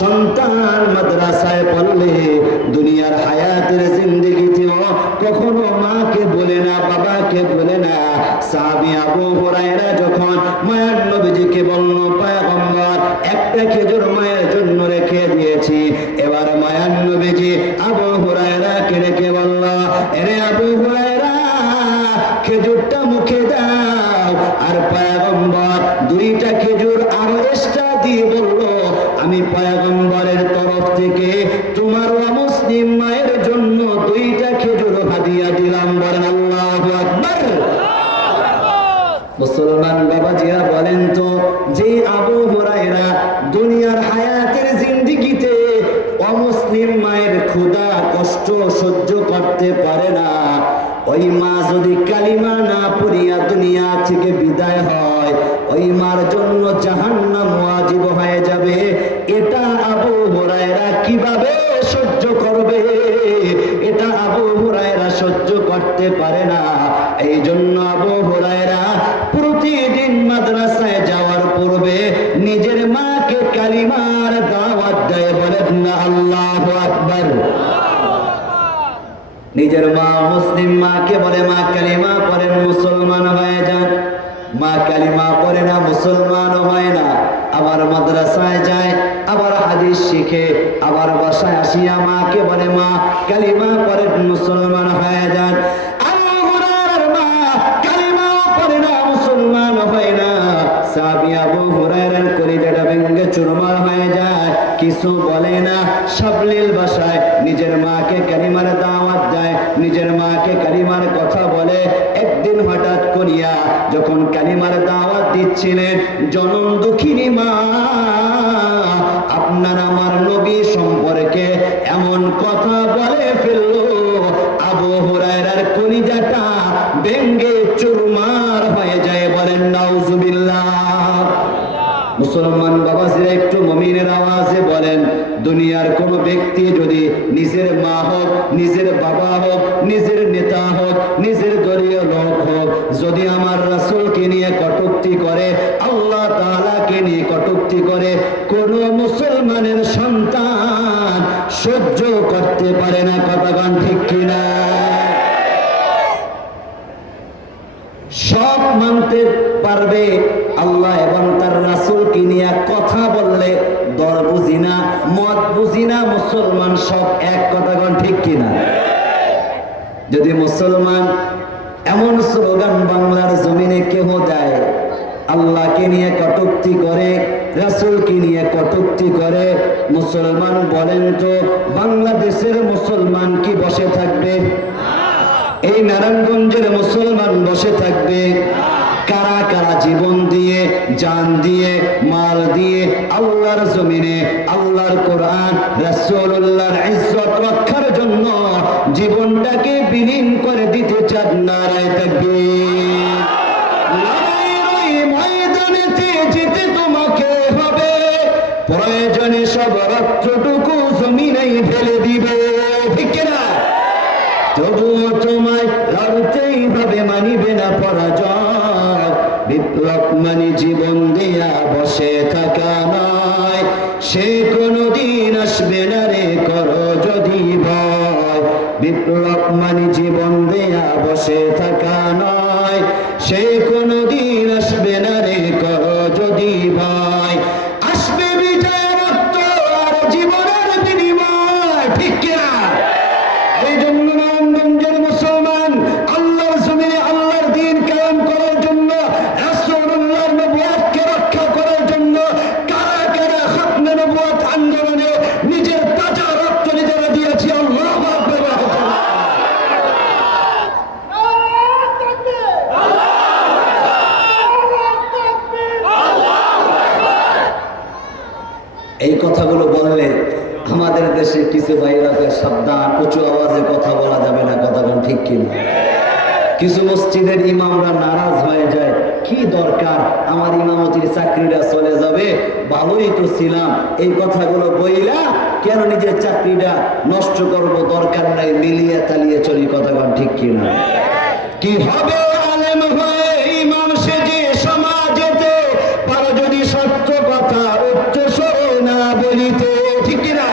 সন্তান মাদ্রাসায় পড়লে দুনিয়ার হায়াতের জিন্দেগিতেও কখনো মাকে বলে না, বাবাকে বলে না। সাহাবী আবু হুরায়রা যখন মায়ার নবীজিকে বলল, পয়গম্বর একটা খেজুর মায়ের জন্য রেখে দিয়েছি, এবার মায়ার নবীজি আবু হুরায়রাকে রেখে বলল, এরে আবু হুরায়রা খেজুরটা মুখে দাও। আর পয়গম্বর 2টা খেজুর আরো এক্সট্রা দিয়ে বলল, আমি পয়গম্বরের তরফ থেকে তোমার অমুসলিম মায়ের জন্য 2টা খেজুর হাদিয়া দিলাম। বলেন আল্লাহু আকবার। মুসলমান বাবাজিরা বলেন তো, যে আবু হুরায়রা দুনিয়ার হায়াতের জিন্দেগিতে অমুসলিম মায়ের ক্ষুধা কষ্ট সহ্য করতে পারে না, ওই মা যদি কালিমা না পড়িয়া দুনিয়া থেকে বিদায় হয়, ওই মার জন্য জাহান্নাম ওয়াজিব হয়ে যাবে। এটা আবু হুরায়রা কিভাবে সহ্য করবে? এটা আবু হুরায়রা সহ্য করতে পারে না। এই জন্য আবু হুরায়রা প্রতিদিন মাদ্রাসায় যাওয়ার পূর্বে নিজের মাকে কালিমার নিজের মা মুসলিম মাকে বলে মা কালিমা পড়েন মুসলমান হয়ে যান, মা কালিমা পড়ে না মুসলমান হয় না। আবার মাদ্রাসায় যায়, আবার হাদিস শিখে, আবার বাসায় আসিয়া মাকে বলে মা কালিমা পড়েন মুসলমান হয়ে যান। আবু হুরায়রার মা কালিমা পড়ে না মুসলমান হয় না। সাহাবী আবু হুরায়রার কলিজাটা ভেঙে চুরমার হয়ে যায়, কিছু বলে না, সাবলীল ভাষায় নিজের মাকে কালিমার দাওয়াত দেয়, নিজের মাকে কালিমার কথা বলে। একদিন হঠাৎ করিয়া যখন কালিমার দাওয়াত দিচ্ছিলেন, জনম দুঃখিনী মা আপনার আমার নবী সম্পর্কে এমন কথা বলে ফেলল, আবু হুরায়রার কলিজাটা ভেঙে চুরমার হয়ে যায়। বলেন নাউজুবিল্লাহ। মুসলমান বাবাজিরা একটু মুমিনের আওয়াজে বলেন, দুনিয়ার কোন ব্যক্তি যদি নিজের মা হোক, নিজের বাবা হোক, নিজের নেতা হোক, নিজের দলীয় লোক হোক, যদি আমার রাসূলকে নিয়ে কটূক্তি করে, আল্লাহ তাআলাকে নিয়ে কটূক্তি করে, কোন মুসলমানের সন্তান সহ্য করতে পারে না। কথাগান ঠিক কিনা? সব মানতে পারবে, আল্লাহ এবং তার রাসূলকে নিয়ে কথা বললে দর বুঝি না, মত বুঝি না, মুসলমান সব এক। কথাগণ ঠিক কিনা? যদি মুসলমান এমন স্লোগান বাংলার জমিনে কেহ দেয়, আল্লাহকে নিয়ে কটূক্তি করে, রাসূলকে নিয়ে কটূক্তি করে, মুসলমান বলেন তো বাংলাদেশের মুসলমান কি বসে থাকবে? এই নারায়ণগঞ্জের মুসলমান বসে থাকবে? কারা কারা জীবন দিয়ে, জান দিয়ে, মাল দিয়ে আল্লাহর জমিনে আল্লাহর কোরআন রাসূলুল্লাহর ইজ্জত রক্ষার জন্য জীবনটাকে বিলীন করে দিতে চান? নারায়ে তাকবীর। লড়াইয়ের ময়দানেতে যেতে তোমাকে হবে, প্রয়োজনে সব রক্তটুকু জমিনেই ঢেলে দিবে। ঠিক কিনা? তবুও তোমায় লড়তেই হবে, মানিবে না পরাজয়। বিপ্লব মানে জীবন দিয়া বসে থাকা নয়, সে কোনদিন আসবে না রে, করো যদি ভয়। বিপ্লব মানে জীবন দিয়া বসে থাকা নয়, সে কোনদিন আসবে না রে, করো যদি ভয়। আসবে বিজয়, রক্ত আর জীবনের বিনিময়। ঠিক কিনা? এই জন্য নারায়ণগঞ্জের মুসলমান আল্লাহর জমিনে আল্লাহর দ্বীন কায়েম করার জন্য, রাসূলুল্লাহর নবুয়তকে রক্ষা করার জন্য কারা কারা খতমে নবুয়ত আন্দোলনে নিজের তাজা রক্ত নিজেরা দিয়েছি। আল্লাহু আকবার। এই কথাগুলো বললে আমাদের দেশে কিছু ভাইরা সাবধান, উঁচু আওয়াজে কথা বলা যাবে না। কথাগুলো ঠিক কিনা? কিছু মসজিদের ইমামরা নারাজ হয়ে যায়, কি দরকার, আমার ইমামতির চাকরিটা চলে যাবে, ভালোই তো ছিলাম, এই কথাগুলো বইলা কেন নিজের চাকরিটা নষ্ট করব? দরকার নাই, মিলিয়ে তালিয়ে চলি। কথাগুলো ঠিক কিনা? কি হবে আলেম হয়ে ইমাম সেজে সমাজেতে, পারো যদি সত্য কথা উচ্চ স্বরে না বলিতে। ঠিক কিনা?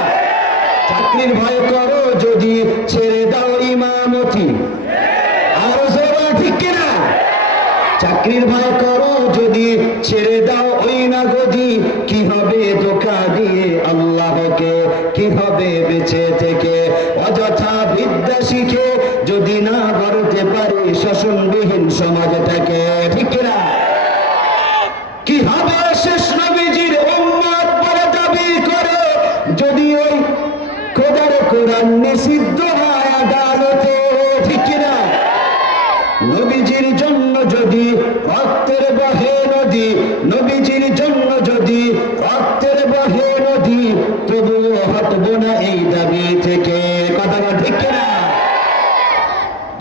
চাকরির ভয় করো যদি, ছেড়ে দাও ইমামতি। আরো জোরে ঠিক কিনা? চাকরির ভয় করো যদি, ছেড়ে দাও ওই না গদি। কি হবে ধোঁকা দিয়ে আল্লাহকে, কি হবে বেঁচে থেকে অযথা বিদ্যা শিখে, যদি না গড়তে পারি শোষণবিহীন সমাজটাকে। ঠিক কিনা? কি হবে শেষ নবীজির উম্মত বলে দাবি করে, যদি ওই খোদার কোরআন নিষিদ্ধ হয় আদালতে। ঠিক কিনা? নবীজির জন্য যদি রক্তের বহে নদী, নবীজির জন্য যদি রক্তের বহে নদী, তবুও হটবো না এই দাবি থেকে। কথাটা ঠিক কিনা?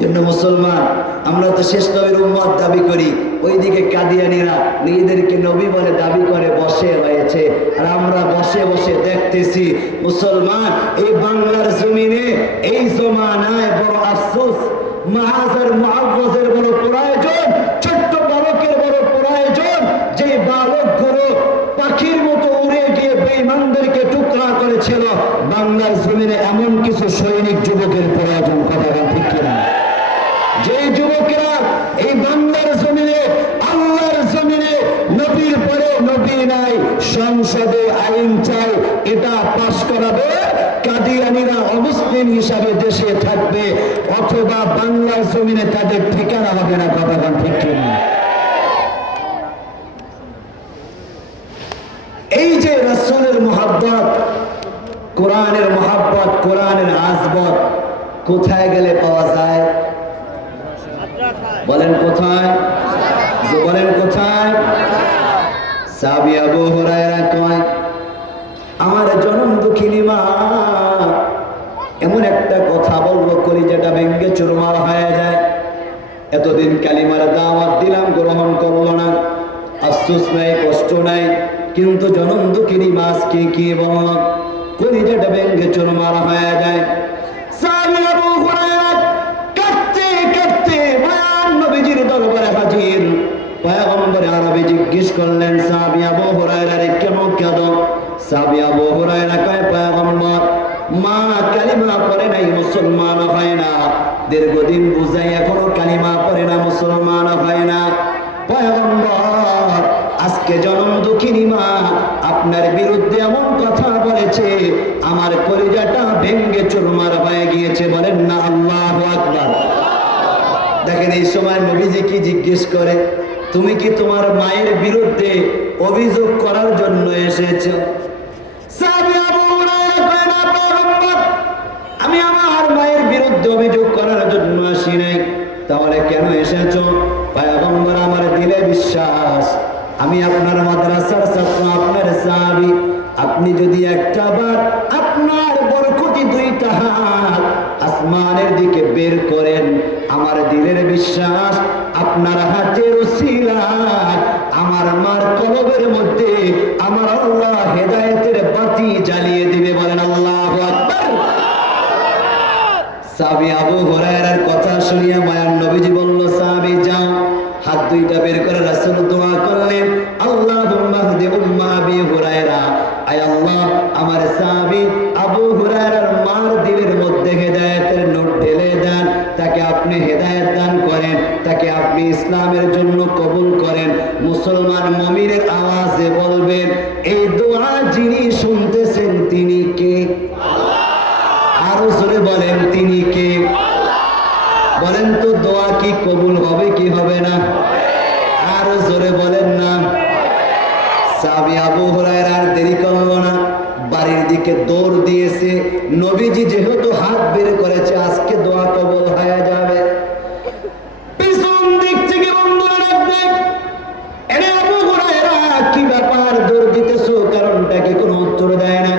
জন্য মুসলমান আমরা তো শেষ নবীর উম্মত দাবি করি, ওইদিকে কাদিয়ানীরা নিজেদেরকে নবী বলে দাবি করে বসে রয়েছে, আর আমরা বসে বসে দেখতেছি। মুসলমান এই বাংলার জমিনে এই জমানায় বড় আফসোস, মাহাজের মুআজ্জের বড় প্রয়োজন, ছোট্ট বালকের বড় প্রয়োজন, যে বালকগুলো পাখির মতো উড়ে গিয়ে বেঈমানদেরকে টুকরা করেছিল, বাংলার জমিনে এমন কিছু সৈনিক যুবকের প্রয়োজন। কথা মুমিন হিসাবে দেশে থাকবে, অথবা বাংলার জমিনে তাদের ঠিকানা হবে না। কথা বলেন ঠিক কিনা? এই যে রাসূলের মুহাব্বত, কোরআনের মুহাব্বত, কোরআনের আজবত কোথায় গেলে পাওয়া যায়? বলেন কোথায়? বলেন কোথায়? সাহাবী আবু হুরায়রা কয়, আমার জনম দুঃখিনী মা এমন একটা কথা বললো কলিজাটা ভেঙ্গে চুরমার হয়ে যায়। এতদিন কালিমার দাওয়াত দিলাম, গ্রহণ করলো না, আফসোস নাই, কষ্ট নাই, কিন্তু জনম দুঃখিনী মা আজকে কি বলল, কলিজাটা ভেঙ্গে চুরমার হয়ে যায়। সাহাবী আবু হুরায়রা কাঁদতে কাঁদতে মায়ার নবীজির দরবারে হাজির। পয়গম্বর আরবি জিজ্ঞেস করলেন, সাহাবী আবু হুরায়রা রে কেন কাঁদো? সাহাবী আবু হুরায়রা কয়, পয়গম্বর মা কালিমা পড়ে নাই, মুসলমান হয় না, দীর্ঘদিন বুঝাই এখনো কালিমা পড়ে না, মুসলমান হয় না। পয়গম্বর আজকে জনম দুঃখিনী মা আপনার বিরুদ্ধে এমন কথা বলেছে, আমার কলিজাটা ভেঙ্গে চুরমার হয়ে গিয়েছে। বলেন না আল্লাহু আকবার। দেখেন এই সময় নবীজি কি জিজ্ঞেস করে, তুমি কি তোমার মায়ের বিরুদ্ধে অভিযোগ করার জন্য এসেছো? সাহাবী আবু হুরায়রা কয়, না পয়গম্বর, আমি আমার মায়ের বিরুদ্ধে অভিযোগ করার জন্য আসি নাই। তাহলে কেন এসেছো? পয়গম্বর আমার দিলে বিশ্বাস, আমি আপনার মাদ্রাসার ছাত্র, আপনার সাহাবী, আপনি যদি একটা বার আপনার বরকতি দুইটা হাত আসমানের দিকে বের করেন, আমার দিলের বিশ্বাস আপনার হাতের উসিলায় আমার মার কলবের মধ্যে আমার আল্লাহ হেদায়েতের বাতি জ্বালিয়ে দিবে। বলেন আল্লাহু আকবার। সাহাবী আবু হুরায়রার কথা শুনিয়া মায়ার নবীজি বলল, সাহাবী যাও, হাত দুইটা বের করে রাসূল দোয়া করলেন, আল্লাহুম্মা হদি উম্মা আবি হুরায়রা, আয় আল্লাহ আমার সাহাবী আবু হুরায়রার মার দিলের মধ্যে হেদায়েতের নূর ঢেলে দেন, তাকে আপনি হেদায়েত দান করেন, তাকে আপনি ইসলামের জন্য কবুল করেন। মুসলমান মুমিনের আওয়াজে বলবেন, এই দোয়া যিনি শুনতেছেন তিনি কে? আরো জোরে বলেন, তিনি কে? বলেন তো দোয়া কি কবুল হবে কি হবে না? আরো জোরে বলেন না। সাহাবী আবু হুরায়রা আর দেরি করলো না, বাড়ির দিকে দৌড় দিয়েছে। নবীজি যেহেতু হাত বের করেছে, আজকে দোয়া কবুল হয়ে যাবে। পিছন দিক থেকে বন্ধুরা ডাকবে, এরে আবু হুরায়রা কি ব্যাপার, দৌড় দিতেছো, কারণটা কি? কোনো উত্তর দেয় না।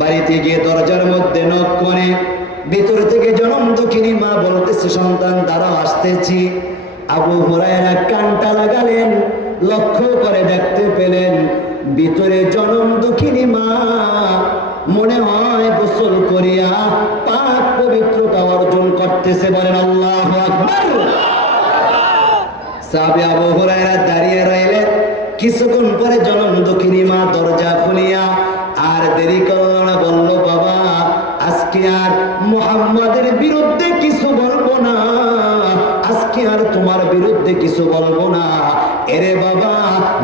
বাড়িতে গিয়ে দরজার মধ্যে নক করে ভিতর থেকে জনম দুঃখিনী মা বলতেছে, সন্তান দাঁড়াও, আসতেছি। আবু হুরায়রা কানটা লাগালেন, লক্ষ্য করে দেখতে পেলেন ভিতরে জনম দুঃখিনী মা মনে হয় গোসল করিয়া পাক পবিত্রতা অর্জন করতেছে। বলেন আল্লাহু আকবার। সাহাবী আবু হুরায়রা দাঁড়িয়ে রইলেন। কিছুক্ষণ পরে জনম দুঃখিনী মা দরজা খুলিয়া আর দেরি করল না, বলল, বাবা আজকে আর মুহাম্মাদের বিরুদ্ধে কিছু বলবো না, আজকে আর তোমার বিরুদ্ধে কিছু বলবো না। এরে বাবা,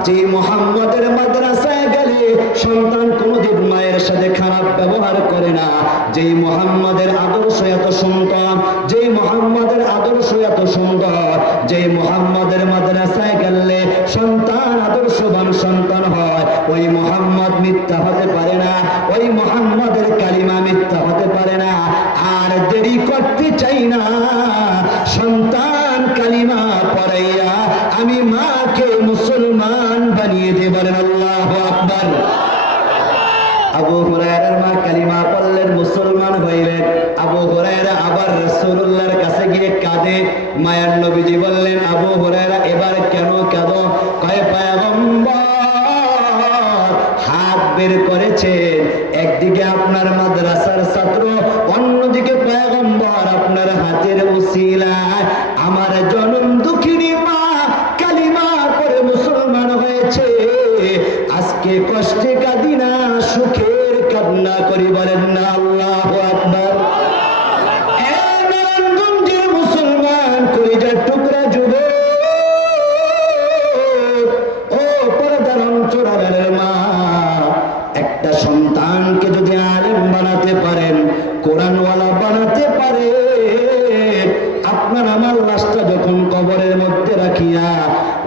যে মুহাম্মাদের মাদ্রাসায় গেলে সন্তান কোনোদিন মায়ের সাথে খারাপ ব্যবহার করে না, যেই মুহাম্মাদের আদর্শ এত সুন্দর, যেই মুহাম্মাদের আদর্শ এত সুন্দর, যেই মুহাম্মাদের মাদ্রাসায় গেলে সন্তান আদর্শবান সন্তান হয়, ওই মুহাম্মদ মিথ্যা হতে পারে না, ওই মুহাম্মাদের কালিমা মিথ্যা হতে পারে না। আর দেরি করতে চাই না, সন্তান কালিমা পড়াইয়া আমি মাকে মুসলমান বানিয়ে দেব। বলেন আল্লাহু আকবার। আবু হুরায়রার মা কালিমা পড়লেন, মুসলমান হইলেন। আবু হুরায়রা আবার রাসূলুল্লাহর কাছে গিয়ে কাঁদে। মায়ার নবীজি বললেন, আবু হুরায়রা এবার কেন কাঁদো? কয়, পয়গম্বর হাত বের করেছেন, একদিকে আপনার মাদ্রাসার ছাত্র, অন্যদিকে পয়গম্বর আপনার হাতের উসিলায় আমার জনম দুঃখিনী মা কালিমা পড়ে মুসলমান হয়েছে। আজকে কষ্টে কাঁদি না, সুখের কান্না করি। বলেন না আল্লাহু আকবার। নারায়ণগঞ্জের মুসলমান কলিজার টুকরা যুবক, ও পর্দার অন্তরালের মা, একটা সন্তানকে যদি আলেম বানাতে পারেন, কোরআন ওয়ালা বানাতে পারে, আপনার আমার লাশটা যখন কবরের মধ্যে রাখিয়া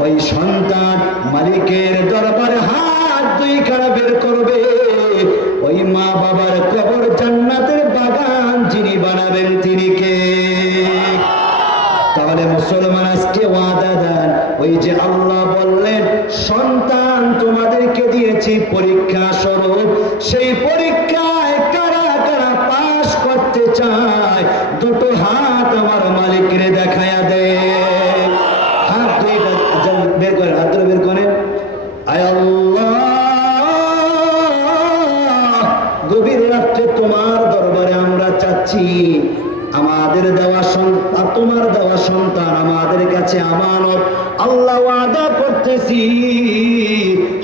ওই সন্তান মালিকের দরবারে হাত দুইখানা বের করবে, ওই মা বাবার কবর জান্নাতের বাগান যিনি বানাবেন তিনি কে? তাহলে মুসলমান আজকে ওয়াদা দেন, ওই যে আল্লাহ বললেন সন্তান তোমাদেরকে দিয়েছি পরীক্ষা স্বরূপ, সেই পরীক্ষায় কারা কারা পাশ করতে চায় দুটো হাত আমার মালিকরে দেখায়া দে। হাত দুইটা বের করেন, হাত ধরে বের করেন। আয় আল্লাহ, গভীর রাত্রে তোমার দরবারে আমরা চাচ্ছি আমাদের দেওয়া সন্তান, তোমার দেওয়া সন্তান আমাদের কাছে আমানত। আল্লাহ ওয়াদা করতেছি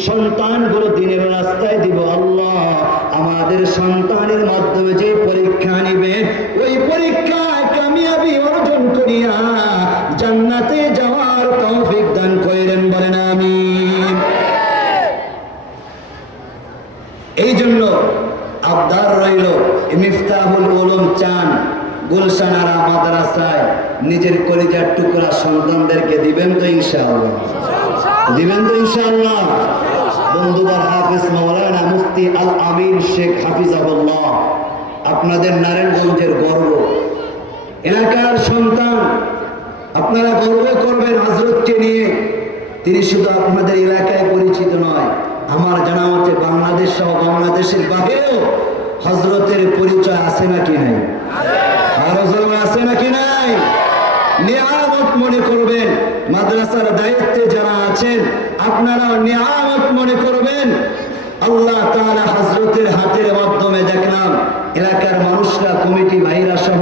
সন্তানগুলো দিনের রাস্তায় দিব। আল্লাহ আমাদের সন্তানের মাধ্যমে যে পরীক্ষা নিবে ওই পরীক্ষায় কামিয়াবি অর্জন করিয়া জান্নাতে যাওয়ার তৌফিক দান করেন, বলেন আমিন। এই জন্য আবদার রইল, মিফতাহুল উলুম চান গুলশানারা মাদ্রাসায় নিজের কলিজার টুকরা সন্তানদেরকে দিবেন তো ইনশাআল্লাহ? দিবেন তো ইনশাআল্লাহ? বন্ধুবার হাফেজ মাওলানা মুফতি আল আমিন শেখ হাফিজাহুল্লাহ, আপনাদের নারায়ণগঞ্জের গর্ব, এলাকার সন্তান, আপনারা গর্ব করবেন হযরতকে নিয়ে। তিনি শুধু আপনাদের এলাকায় পরিচিত নয়, আমার জানা মতে বাংলাদেশ সহ বাংলাদেশের বাইরেও হযরতের পরিচয় আছে নাকি নাই? আরো জোরে আছে নাকি নাই? নিয়ামত মনে করবেন, মাদ্রাসার দায়িত্বে যারা আছেন আপনারা নিয়ামত মনে করবেন। আল্লাহ তাআলা হযরতের হাতের মাধ্যমে দেখলাম এলাকার মানুষরা, কমিটি ভাইরা সহ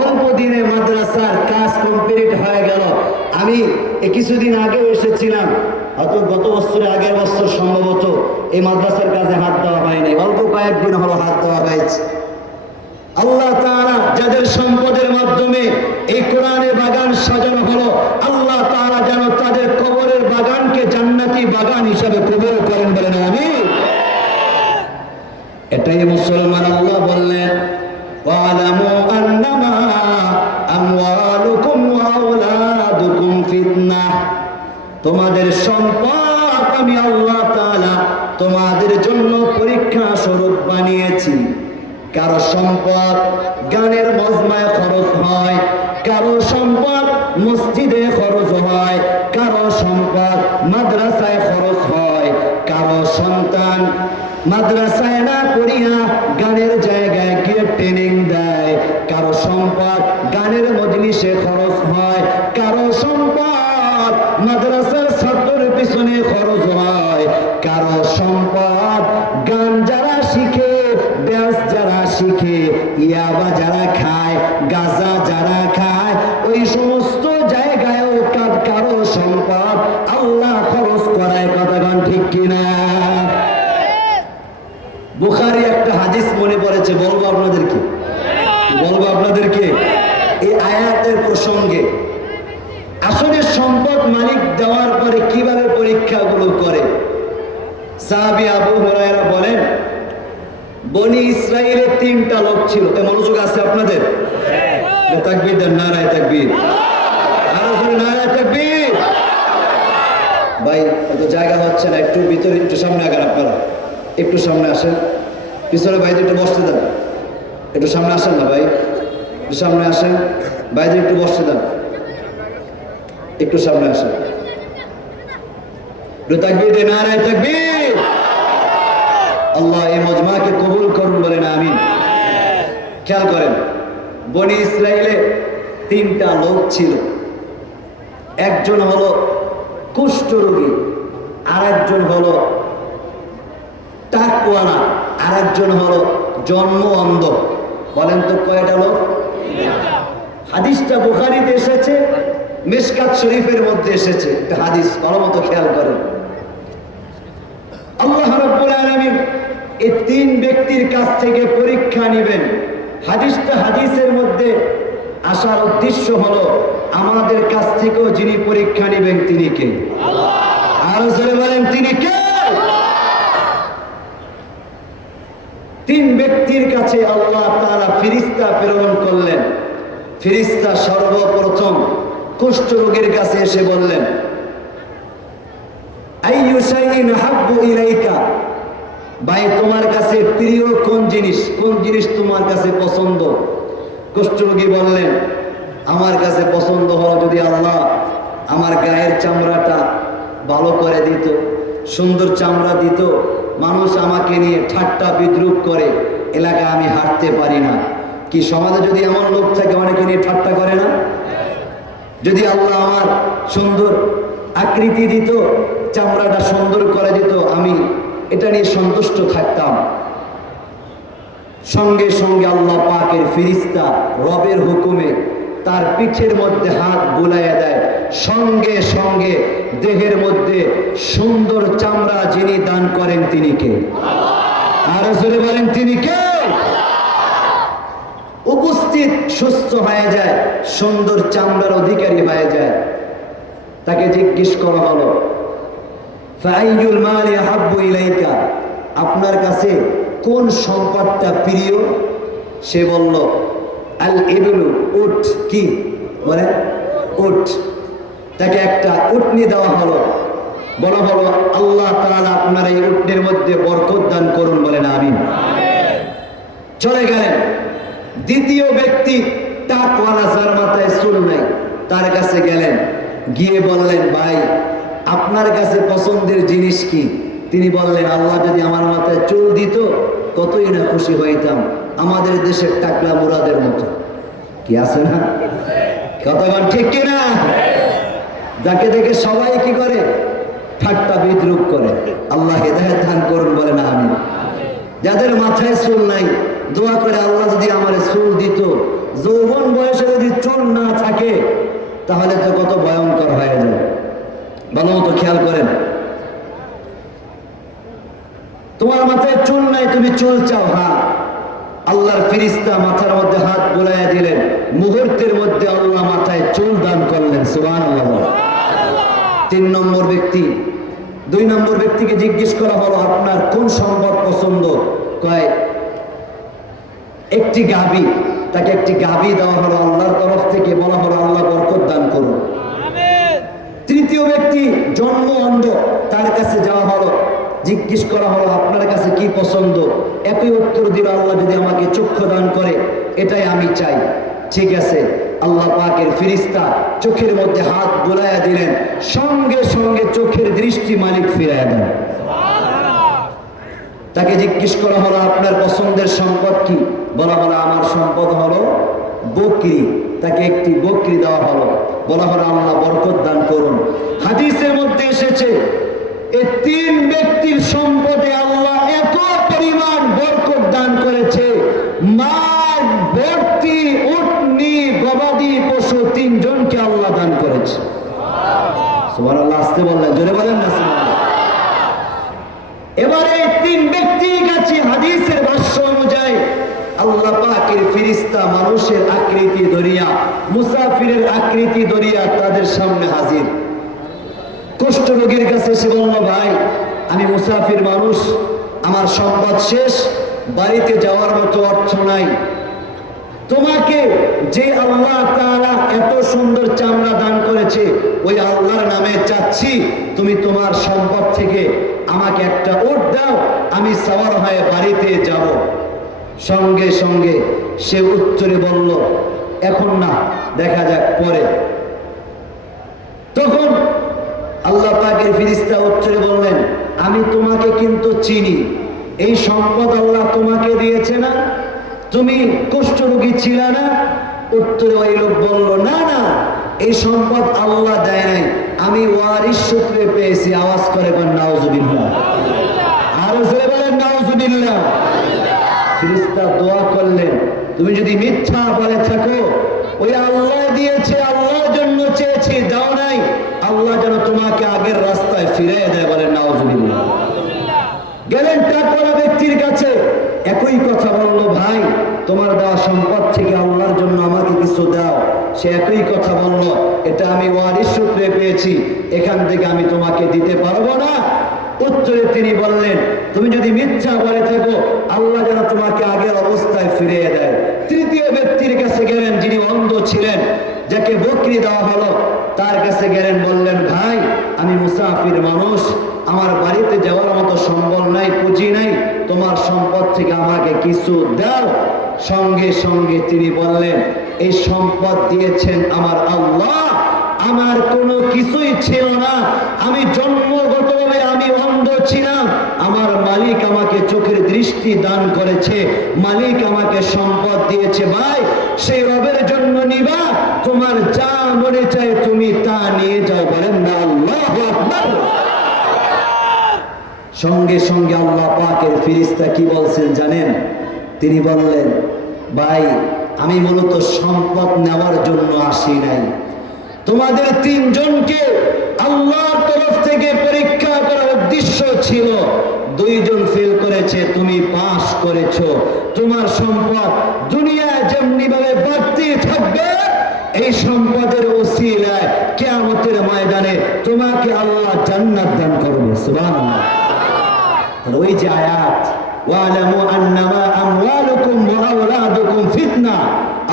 অল্প দিনে মাদ্রাসার কাজ কমপ্লিট হয়ে গেল। আমি কিছুদিন আগেও এসেছিলাম, হয়তো গত বছরে আগের বছর সম্ভবত এই মাদ্রাসার কাজে হাত দেওয়া হয়নি, অল্প কয়েকদিন হলো হাত দেওয়া হয়েছে। আল্লাহ তাআলা যাদের সম্পদের মাধ্যমে এই কোরআনের বাগান সাজানো হলো, আল্লাহ তাআলা যেন তাদের কবরের বাগানকে জান্নাতি বাগান হিসাবে কবুল করেন, বলেন আমিন। এটাই মুসলমান আল্লাহ বললেন, ওয়ালামু আন্নামা আমওয়ালুকুম ওয়া আওলাদুকুম ফিতনাহ, তোমাদের সম্পদ আমি আল্লাহ তাআলা তোমাদের জন্য পরীক্ষা স্বরূপ বানিয়েছি। কারো সম্পদ গানের মজমায় খরচ হয়, কারো সম্পদ মসজিদে খরচ হয়, কারো সম্পদ মাদ্রাসায় খরচ হয়, কারো সন্তান মাদ্রাসায় না পড়িয়া গানের জায়গায় গিয়ে ট্রেনিং দেয়, কারো সম্পদ গানের মজলিসে খরচ হয়, কারো সম্পদ মাদ্রাসার ছাত্রের পিছনে খরচ হয়, কারো সম্পদ গান যারা শিখে, ব্যাস যারা শিখে, ইয়াবা যারা খায়, গাঁজা যারা খায়, ওই সমস্ত জায়গায়ও কারো সম্পদ আল্লাহ খরচ করায়। কথাগান ঠিক কিনা? বুখারী একটা হাদিস মনে পড়েছে, বলবো আপনাদেরকে এই আয়াতের প্রসঙ্গে। আসলে সম্পদ মালিক দেওয়ার পরে কিভাবে পরীক্ষাগুলো করে। সাহাবী আবু হুরায়রা বলেন, বনি ইসরাইলের 3টা লোক ছিল। মনোযোগ আছে আপনাদের? তাকবীর দেন, নারায়ে তাকবীর, আরো জোরে নারায়ে তাকবীর। ভাই এত জায়গা হচ্ছে না, একটু ভিতরে, একটু সামনে আগান, আপনারা একটু সামনে আসেন। পিছনে ভাইদের একটু বসতে দেন, একটু সামনে আসেন না ভাই, একটু সামনে আসেন, ভাইদের একটু বসতে দেন, একটু সামনে আসেন। তাকবীর দেন, নারায়ে তাকবীর। আল্লাহ এই মজমাকে কবুল করুন, বলেন আমিন। খেয়াল করেন, বনি ইসরাইলে 3টা লোক ছিল। একজন হলো কুষ্ঠরোগী, আরেকজন হলো টাকওয়ালা, আরেকজন হলো জন্ম অন্ধ। বলেন তো কয়টা লোক? হাদিসটা বুখারীতে এসেছে, মিশকাত শরীফের মধ্যে এসেছে একটা হাদিস, ভালো মতো খেয়াল করেন। আল্লাহ রাব্বুল আলামিন এই 3 ব্যক্তির কাছ থেকে পরীক্ষা নেবেন। হাদিসের মধ্যে আসার উদ্দেশ্য হলো আমাদের কাছ থেকেও যিনি পরীক্ষা নেবেন তিনি কে? আল্লাহ। আরো জোরে বলেন, তিনি কে? 3 ব্যক্তির কাছে আল্লাহ তাআলা ফেরেশতা প্রেরণ করলেন। ফেরেশতা সর্বপ্রথম কুষ্ঠরোগীর কাছে এসে বললেন, আইয়ু শাইইন হাব্বু ইলাইকা, ভাই তোমার কাছে প্রিয় কোন জিনিস তোমার কাছে পছন্দ? কুষ্ঠরোগী বললেন, আমার কাছে পছন্দ হলো যদি আল্লাহ আমার গায়ের চামড়াটা ভালো করে দিত, সুন্দর চামড়া দিত, মানুষ আমাকে নিয়ে ঠাট্টা বিদ্রুপ করে, এলাকায় আমি হাঁটতে পারি না। কি সমাজে যদি এমন লোক থাকে অনেকে নিয়ে ঠাট্টা করে না? যদি আল্লাহ আমার সুন্দর আকৃতি দিত, চামড়াটা সুন্দর করে দিত, আমি এটা নিয়ে সন্তুষ্ট থাকতাম। সঙ্গে সঙ্গে আল্লাহ পাকের ফেরেশতা রবের হুকুমে তার পিঠের মধ্যে হাত বুলাইয়া দেয়। সঙ্গে সঙ্গে দেহের মধ্যে সুন্দর চামড়া যিনি দান করেন তিনি কে? আরো জোরে বলেন, তিনি কে? উপস্থিত সুস্থ হয়ে যায়, সুন্দর চামড়ার অধিকারী হয়ে যায়। তাকে জিজ্ঞেস করা হলো, ফাআইয়ুল মালি আহাব্বু ইলাইকা, আপনার কাছে কোন সম্পদটা প্রিয়? সে বলল, আল ইবলু, উট। কি বলে? উট। তাকে একটা উটনি দেওয়া হলো, বলা হলো, আল্লাহ তাআলা আপনার এই উটনির মধ্যে বরকত দান করুন, বলেন আমিন। চলে গেলেন। দ্বিতীয় ব্যক্তি টাকওয়ালা, যার মাথায় চুল নাই, তার কাছে গেলেন, গিয়ে বললেন, ভাই আপনার কাছে পছন্দের জিনিস কি? তিনি বললেন, আল্লাহ যদি আমার মাথায় চুল দিত কতই না খুশি হইতাম, আমাদের দেশের টাকলা মুরাদের মতো। কি আছে না? কতক্ষণ ঠিক কিনা? যাকে দেখে সবাই কি করে? ঠাট্টা বিদ্রুপ করে। আল্লাহ হেদায়েত দান করুন, বলে না আমিন। যাদের মাথায় চুল নাই, দোয়া করে আল্লাহ যদি আমার চুল দিত। যৌবন বয়সে যদি চুল না থাকে তাহলে তো কত ভয়ঙ্কর হয়ে যায়। ভালো মতো খেয়াল করেন, তোমার মাথায় চুল নাই, তুমি চুল চাও, হ্যাঁ, আল্লাহর ফেরেশতা মাথার মধ্যে হাত বুলাইয়া দিলেন, মুহূর্তের মধ্যে আল্লাহ মাথায় চুল দান করলেন। সুবহানাল্লাহ। 3 নম্বর ব্যক্তি, 2 নম্বর ব্যক্তিকে জিজ্ঞেস করা হলো, আপনার কোন সম্পদ পছন্দ? কয় একটি গাভী। তাকে একটি গাভী দেওয়া হলো আল্লাহর তরফ থেকে, বলা হলো আল্লাহ বরকত দান করুন। তৃতীয় ব্যক্তি জন্ম অন্ধ, তার কাছে যাওয়া হলো, জিজ্ঞেস করা হলো, আপনার কাছে কি পছন্দ? একই উত্তর দিল, আল্লাহ যদি আমাকে চক্ষু দান করে এটাই আমি চাই। ঠিক আছে, আল্লাহ পাকের ফেরেশতা চোখের মধ্যে হাত বুলাইয়া দিলেন, সঙ্গে সঙ্গে চোখের দৃষ্টি মালিক ফিরাইয়া দেন। তাকে জিজ্ঞেস করা হলো, আপনার পছন্দের সম্পদ কি? বলা হলো, আমার সম্পদ হলো বকরি। তাকে একটি বকরি দেওয়া হলো, বলা হলো আল্লাহ বরকত দান করুন। হাদিসের মধ্যে এসেছে, এই 3 ব্যক্তির সম্পদে আল্লাহ এত পরিমাণ বরকত দান করেছে, মাঠ ভর্তি উটনি গবাদি পশু 3 জনকে আল্লাহ দান করেছে। সুবহানাল্লাহ। আসতে বললেন, জোরে বলেন না সুবহানাল্লাহ। এবারে 3 ব্যক্তির কাছে হাদিসের ভাষ্য অনুযায়ী আল্লাহ পাকের ফেরেশতা মানুষের আকৃতি ধরিয়া, মুসাফিরের আকৃতি ধরিয়া তাদের সামনে হাজির। কুষ্ঠরোগীর কাছে এসে বলল, ভাই আমি মুসাফির মানুষ, আমার সম্পদ শেষ, বাড়িতে যাওয়ার মতো অর্থ নাই। তোমাকে যে আল্লাহ তাআলা এত সুন্দর চামড়া দান করেছে, ওই আল্লাহর নামে চাচ্ছি তুমি তোমার সম্পদ থেকে আমাকে একটা উট দাও, আমি সওয়ার হয়ে বাড়িতে যাব। সঙ্গে সঙ্গে সে উত্তরে বলল, এখন না, দেখা যাক পরে। তখন আল্লাহ পাকের ফেরেশতা উত্তরে বললেন, আমি তোমাকে কিন্তু চিনি, এই সম্পদ আল্লাহ তোমাকে দিয়েছে না? তুমি কুষ্ঠরোগী ছিল না? উত্তরে ওই লোক বলল, না না, এই সম্পদ আল্লাহ দেয় নাই, আমি ওয়ারিস সূত্রে পেয়েছি। আওয়াজ করে বলেন নাউজুবিল্লাহ। আরো জোরে বলেন নাউজুবিল্লাহ। ফেরেশতা দোয়া করলেন, তুমি যদি মিথ্যা বলে থাকো, ওই আল্লাহ দিয়েছে, আল্লাহর জন্য চেয়েছি, দাও নাই, আল্লাহ যেন তোমাকে আগের রাস্তায় ফিরিয়ে দেয়, বলেন নাউজুবিল্লাহ। গেলেন টাকওয়ালা ব্যক্তির কাছে, একই কথা বলল, ভাই তোমার দেওয়া সম্পদ থেকে আল্লাহর জন্য আমাকে কিছু দাও। সে একই কথা বলল, এটা আমি ওয়ারিস সূত্রে পেয়েছি, এখান থেকে আমি তোমাকে দিতে পারবো না। উত্তরে তিনি বললেন, তুমি যদি মিথ্যা বলে থাকো আল্লাহ যেন তোমাকে আগের অবস্থায় ফিরিয়ে দেয়। তৃতীয় ব্যক্তির কাছে গেলেন, যিনি অন্ধ ছিলেন, যাকে বকরি দেওয়া হলো, তার কাছে গেলেন, বললেন, ভাই আমি মুসাফির মানুষ, আমার বাড়িতে যাওয়ার মতো সম্বল নাই, পুঁজি নাই, তোমার সম্পদ থেকে আমাকে কিছু দাও। সঙ্গে সঙ্গে তিনি বললেন, এই সম্পদ দিয়েছেন আমার আল্লাহ, আমার কোনো কিছুই ছিল না, আমি জন্মগতভাবে আমি অন্ধ ছিলাম, আমার মালিক আমাকে চোখের দৃষ্টি দান করেছে, মালিক আমাকে সম্পদ দিয়েছে। ভাই সেই রবের জন্য নিবা, তোমার যা মনে চায় তুমি তা নিয়ে যাও। বলেন না আল্লাহু আকবার। সঙ্গে সঙ্গে আল্লাহ পাকের ফেরেশতা কি বলছেন জানেন? তিনি বললেন, ভাই আমি মূলত সম্পদ নেওয়ার জন্য আসি নাই, তোমাদের তিনজনকে আল্লাহর তরফ থেকে পরীক্ষা করার উদ্দেশ্য ছিল। দুইজন ফেল করেছে, তুমি পাস করেছো, তোমার সম্পদ দুনিয়ায় যেমনি ভাবে বাড়তে থাকবে, এই সম্পদের ওসিলায় কিয়ামতের ময়দানে তোমাকে আল্লাহ জান্নাত দান করবে। সুবহানাল্লাহ। ওই যে আয়াত, ওয়ালামু আন্নামা আমওয়ালুকুম ওয়া আওলাদুকুম ফিতনা,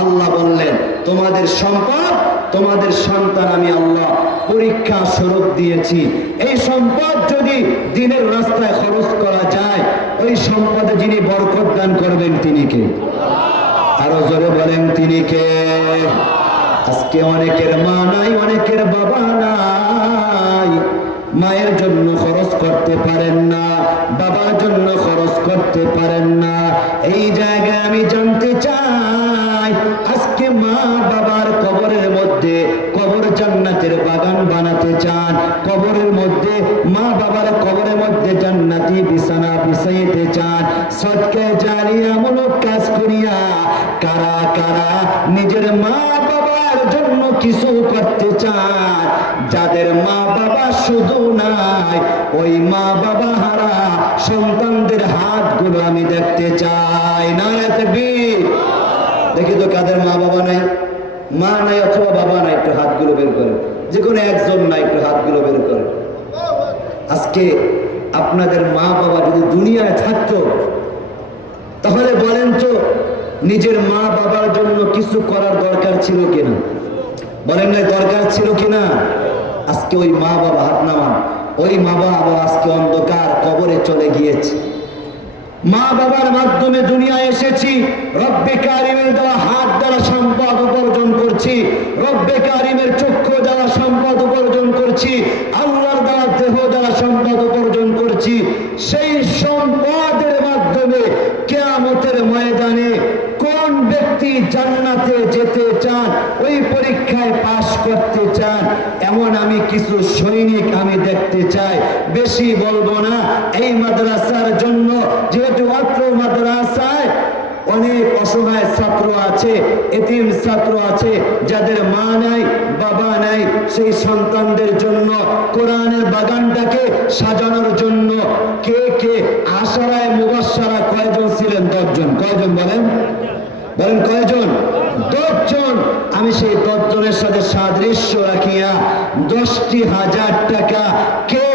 আল্লাহ বললেন তোমাদের সম্পদ, তোমাদের সন্তান আমি আল্লাহ পরীক্ষা স্বরূপ দিয়েছি। এই সম্পদ যদি দ্বীনের রাস্তায় খরচ করা যায়, ওই সম্পদে যিনি বরকত দান করবেন তিনি কে? আরো জোরে বলেন তিনি কে? আজকে অনেকের মা নাই, অনেকের বাবা নাই, মায়ের জন্য খরচ করতে পারেন না, বাবার জন্য খরচ করতে পারেন না। এই জায়গায় আমি জানতে চাই, আজকে মা বাবার কবরের মধ্যে কবর জান্নাতের বাগান বানাতে চান, কবরের মধ্যে মা বাবার কবরের মধ্যে জান্নাতি বিছানা বিছাইতে চান, সদকা জারিয়া মূলক কাজ করিয়া কারা কারা নিজের মা বাবার জন্য কিছু করতে চান? যাদের মা বাবা শুধু নাই, ওই মা বাবা হারা সন্তানদের হাতগুলো আমি দেখতে চাই। নারে তাকবীর। দেখি তো কাদের মা বাবা নাই, মা নাই অথবা বাবা নাই, একটু হাতগুলো বের করে। যে কোনো একজন নাই, একটু হাতগুলো বের করে। আজকে আপনাদের মা বাবা যদি দুনিয়ায় থাকতো, তাহলে বলেন তো নিজের মা বাবার জন্য কিছু করার দরকার ছিল কিনা? বলেন না দরকার ছিল কিনা? আজকে ওই মা বাবা, হাত নামান, ওই মা বাবা আজকে অন্ধকার কবরে চলে গিয়েছে। মা বাবার মাধ্যমে দুনিয়ায় এসেছি, রব্বে কারিমের দেওয়া হাত দ্বারা সম্পদ উপার্জন করছি, রব্বে কারিমের চক্ষু দ্বারা সম্পদ উপার্জন করছি, আল্লাহর দেওয়া দেহ দ্বারা সম্পদ উপার্জন করছি। সেই সম্পদের মাধ্যমে কিয়ামতের ময়দানে কোন ব্যক্তি জান্নাতে যেতে চান, ওই পরীক্ষায় পাশ করতে চান, এমন আমি কিছু সৈনিক আমি দেখতে চাই। বেশি বলবো না, এই মাদ্রাসার জন্য, যেহেতু অত্র মাদ্রাসায় অনেক অসহায় ছাত্র আছে, এতিম ছাত্র আছে, যাদের মা নাই বাবা নাই, সেই সন্তানদের জন্য কোরআনের বাগানটাকে সাজানোর জন্য কে কে আশারায় মুবাশশারা কয়জন ছিলেন? 10 জন। কয়জন বলেন? বলেন কয়জন? 10 জন। আমি সেই 10 জনের সাথে সাদৃশ্য রাখিয়া 10,000 টাকা, কে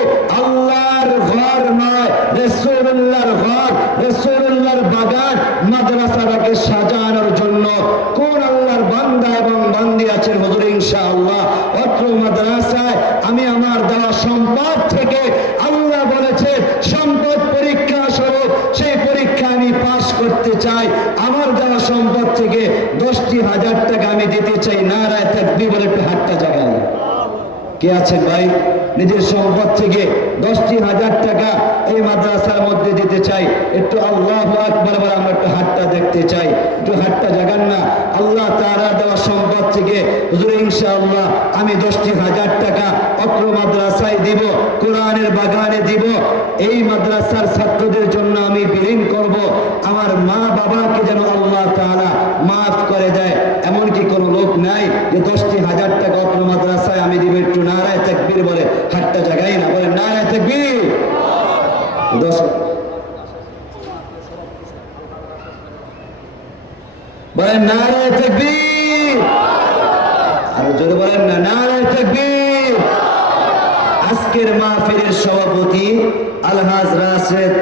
আল্লাহর ঘর নয়, রাসূলুল্লাহর ঘর, রাসূলুল্লাহর বাগান মাদ্রাসাটাকে সাজানোর জন্য কোন আল্লাহর বান্দা এবং বান্দি আছেন? হুজুর ইনশাআল্লাহ অত্র মাদ্রাসায় আমি আমার দেওয়া সম্পদ থেকে, আল্লাহ বলেছে সম্পদ পরীক্ষা স্বরূপ, সেই পরীক্ষা আমি পাশ করতে চাই, আমার দেওয়া সম্পদ থেকে 10,000 টাকা আমি দিতে চাই। নারায়ে তাকবীর বলে একটু হাতটা জাগাই। কে আছেন ভাই? নিজের সম্পদ থেকে 10,000 টাকা এই মাদ্রাসার মধ্যে দিতে চাই। একটু আল্লাহু আকবার বলে আমরা একটু হাতটা দেখতে চাই, একটু হাতটা জাগান না। আল্লাহ তাআলা দেওয়া সম্পদ থেকে হুজুর ইনশাআল্লাহ আমি 10,000 টাকা অত্র মাদ্রাসায় দিব, কোরআনের বাগানে দিব। এই মাদ্রাসার ছাত্রদের জন্য আমি বিলীন করব। আমার মা বাবাকে যেন আল্লাহ তাআলা মাফ করে দেয়, এমন কি কোনো লোক নাই যে 10,000 টাকা অত্র মাদ্রাসায় আমি দিব? একটু নারায়ে তাকবীর বলে হাতটা জাগাই না, বলে নারায়ে তাকবীর। বলেন নারায়ে তাকবীর। আর জোরে বলেন না, নারায়ে তাকবীর। আজকের মাহফিলের সভাপতি আলহাজ রাশেদ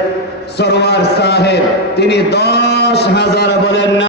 সরওয়ার সাহেব, তিনি 10,000 বলেন না।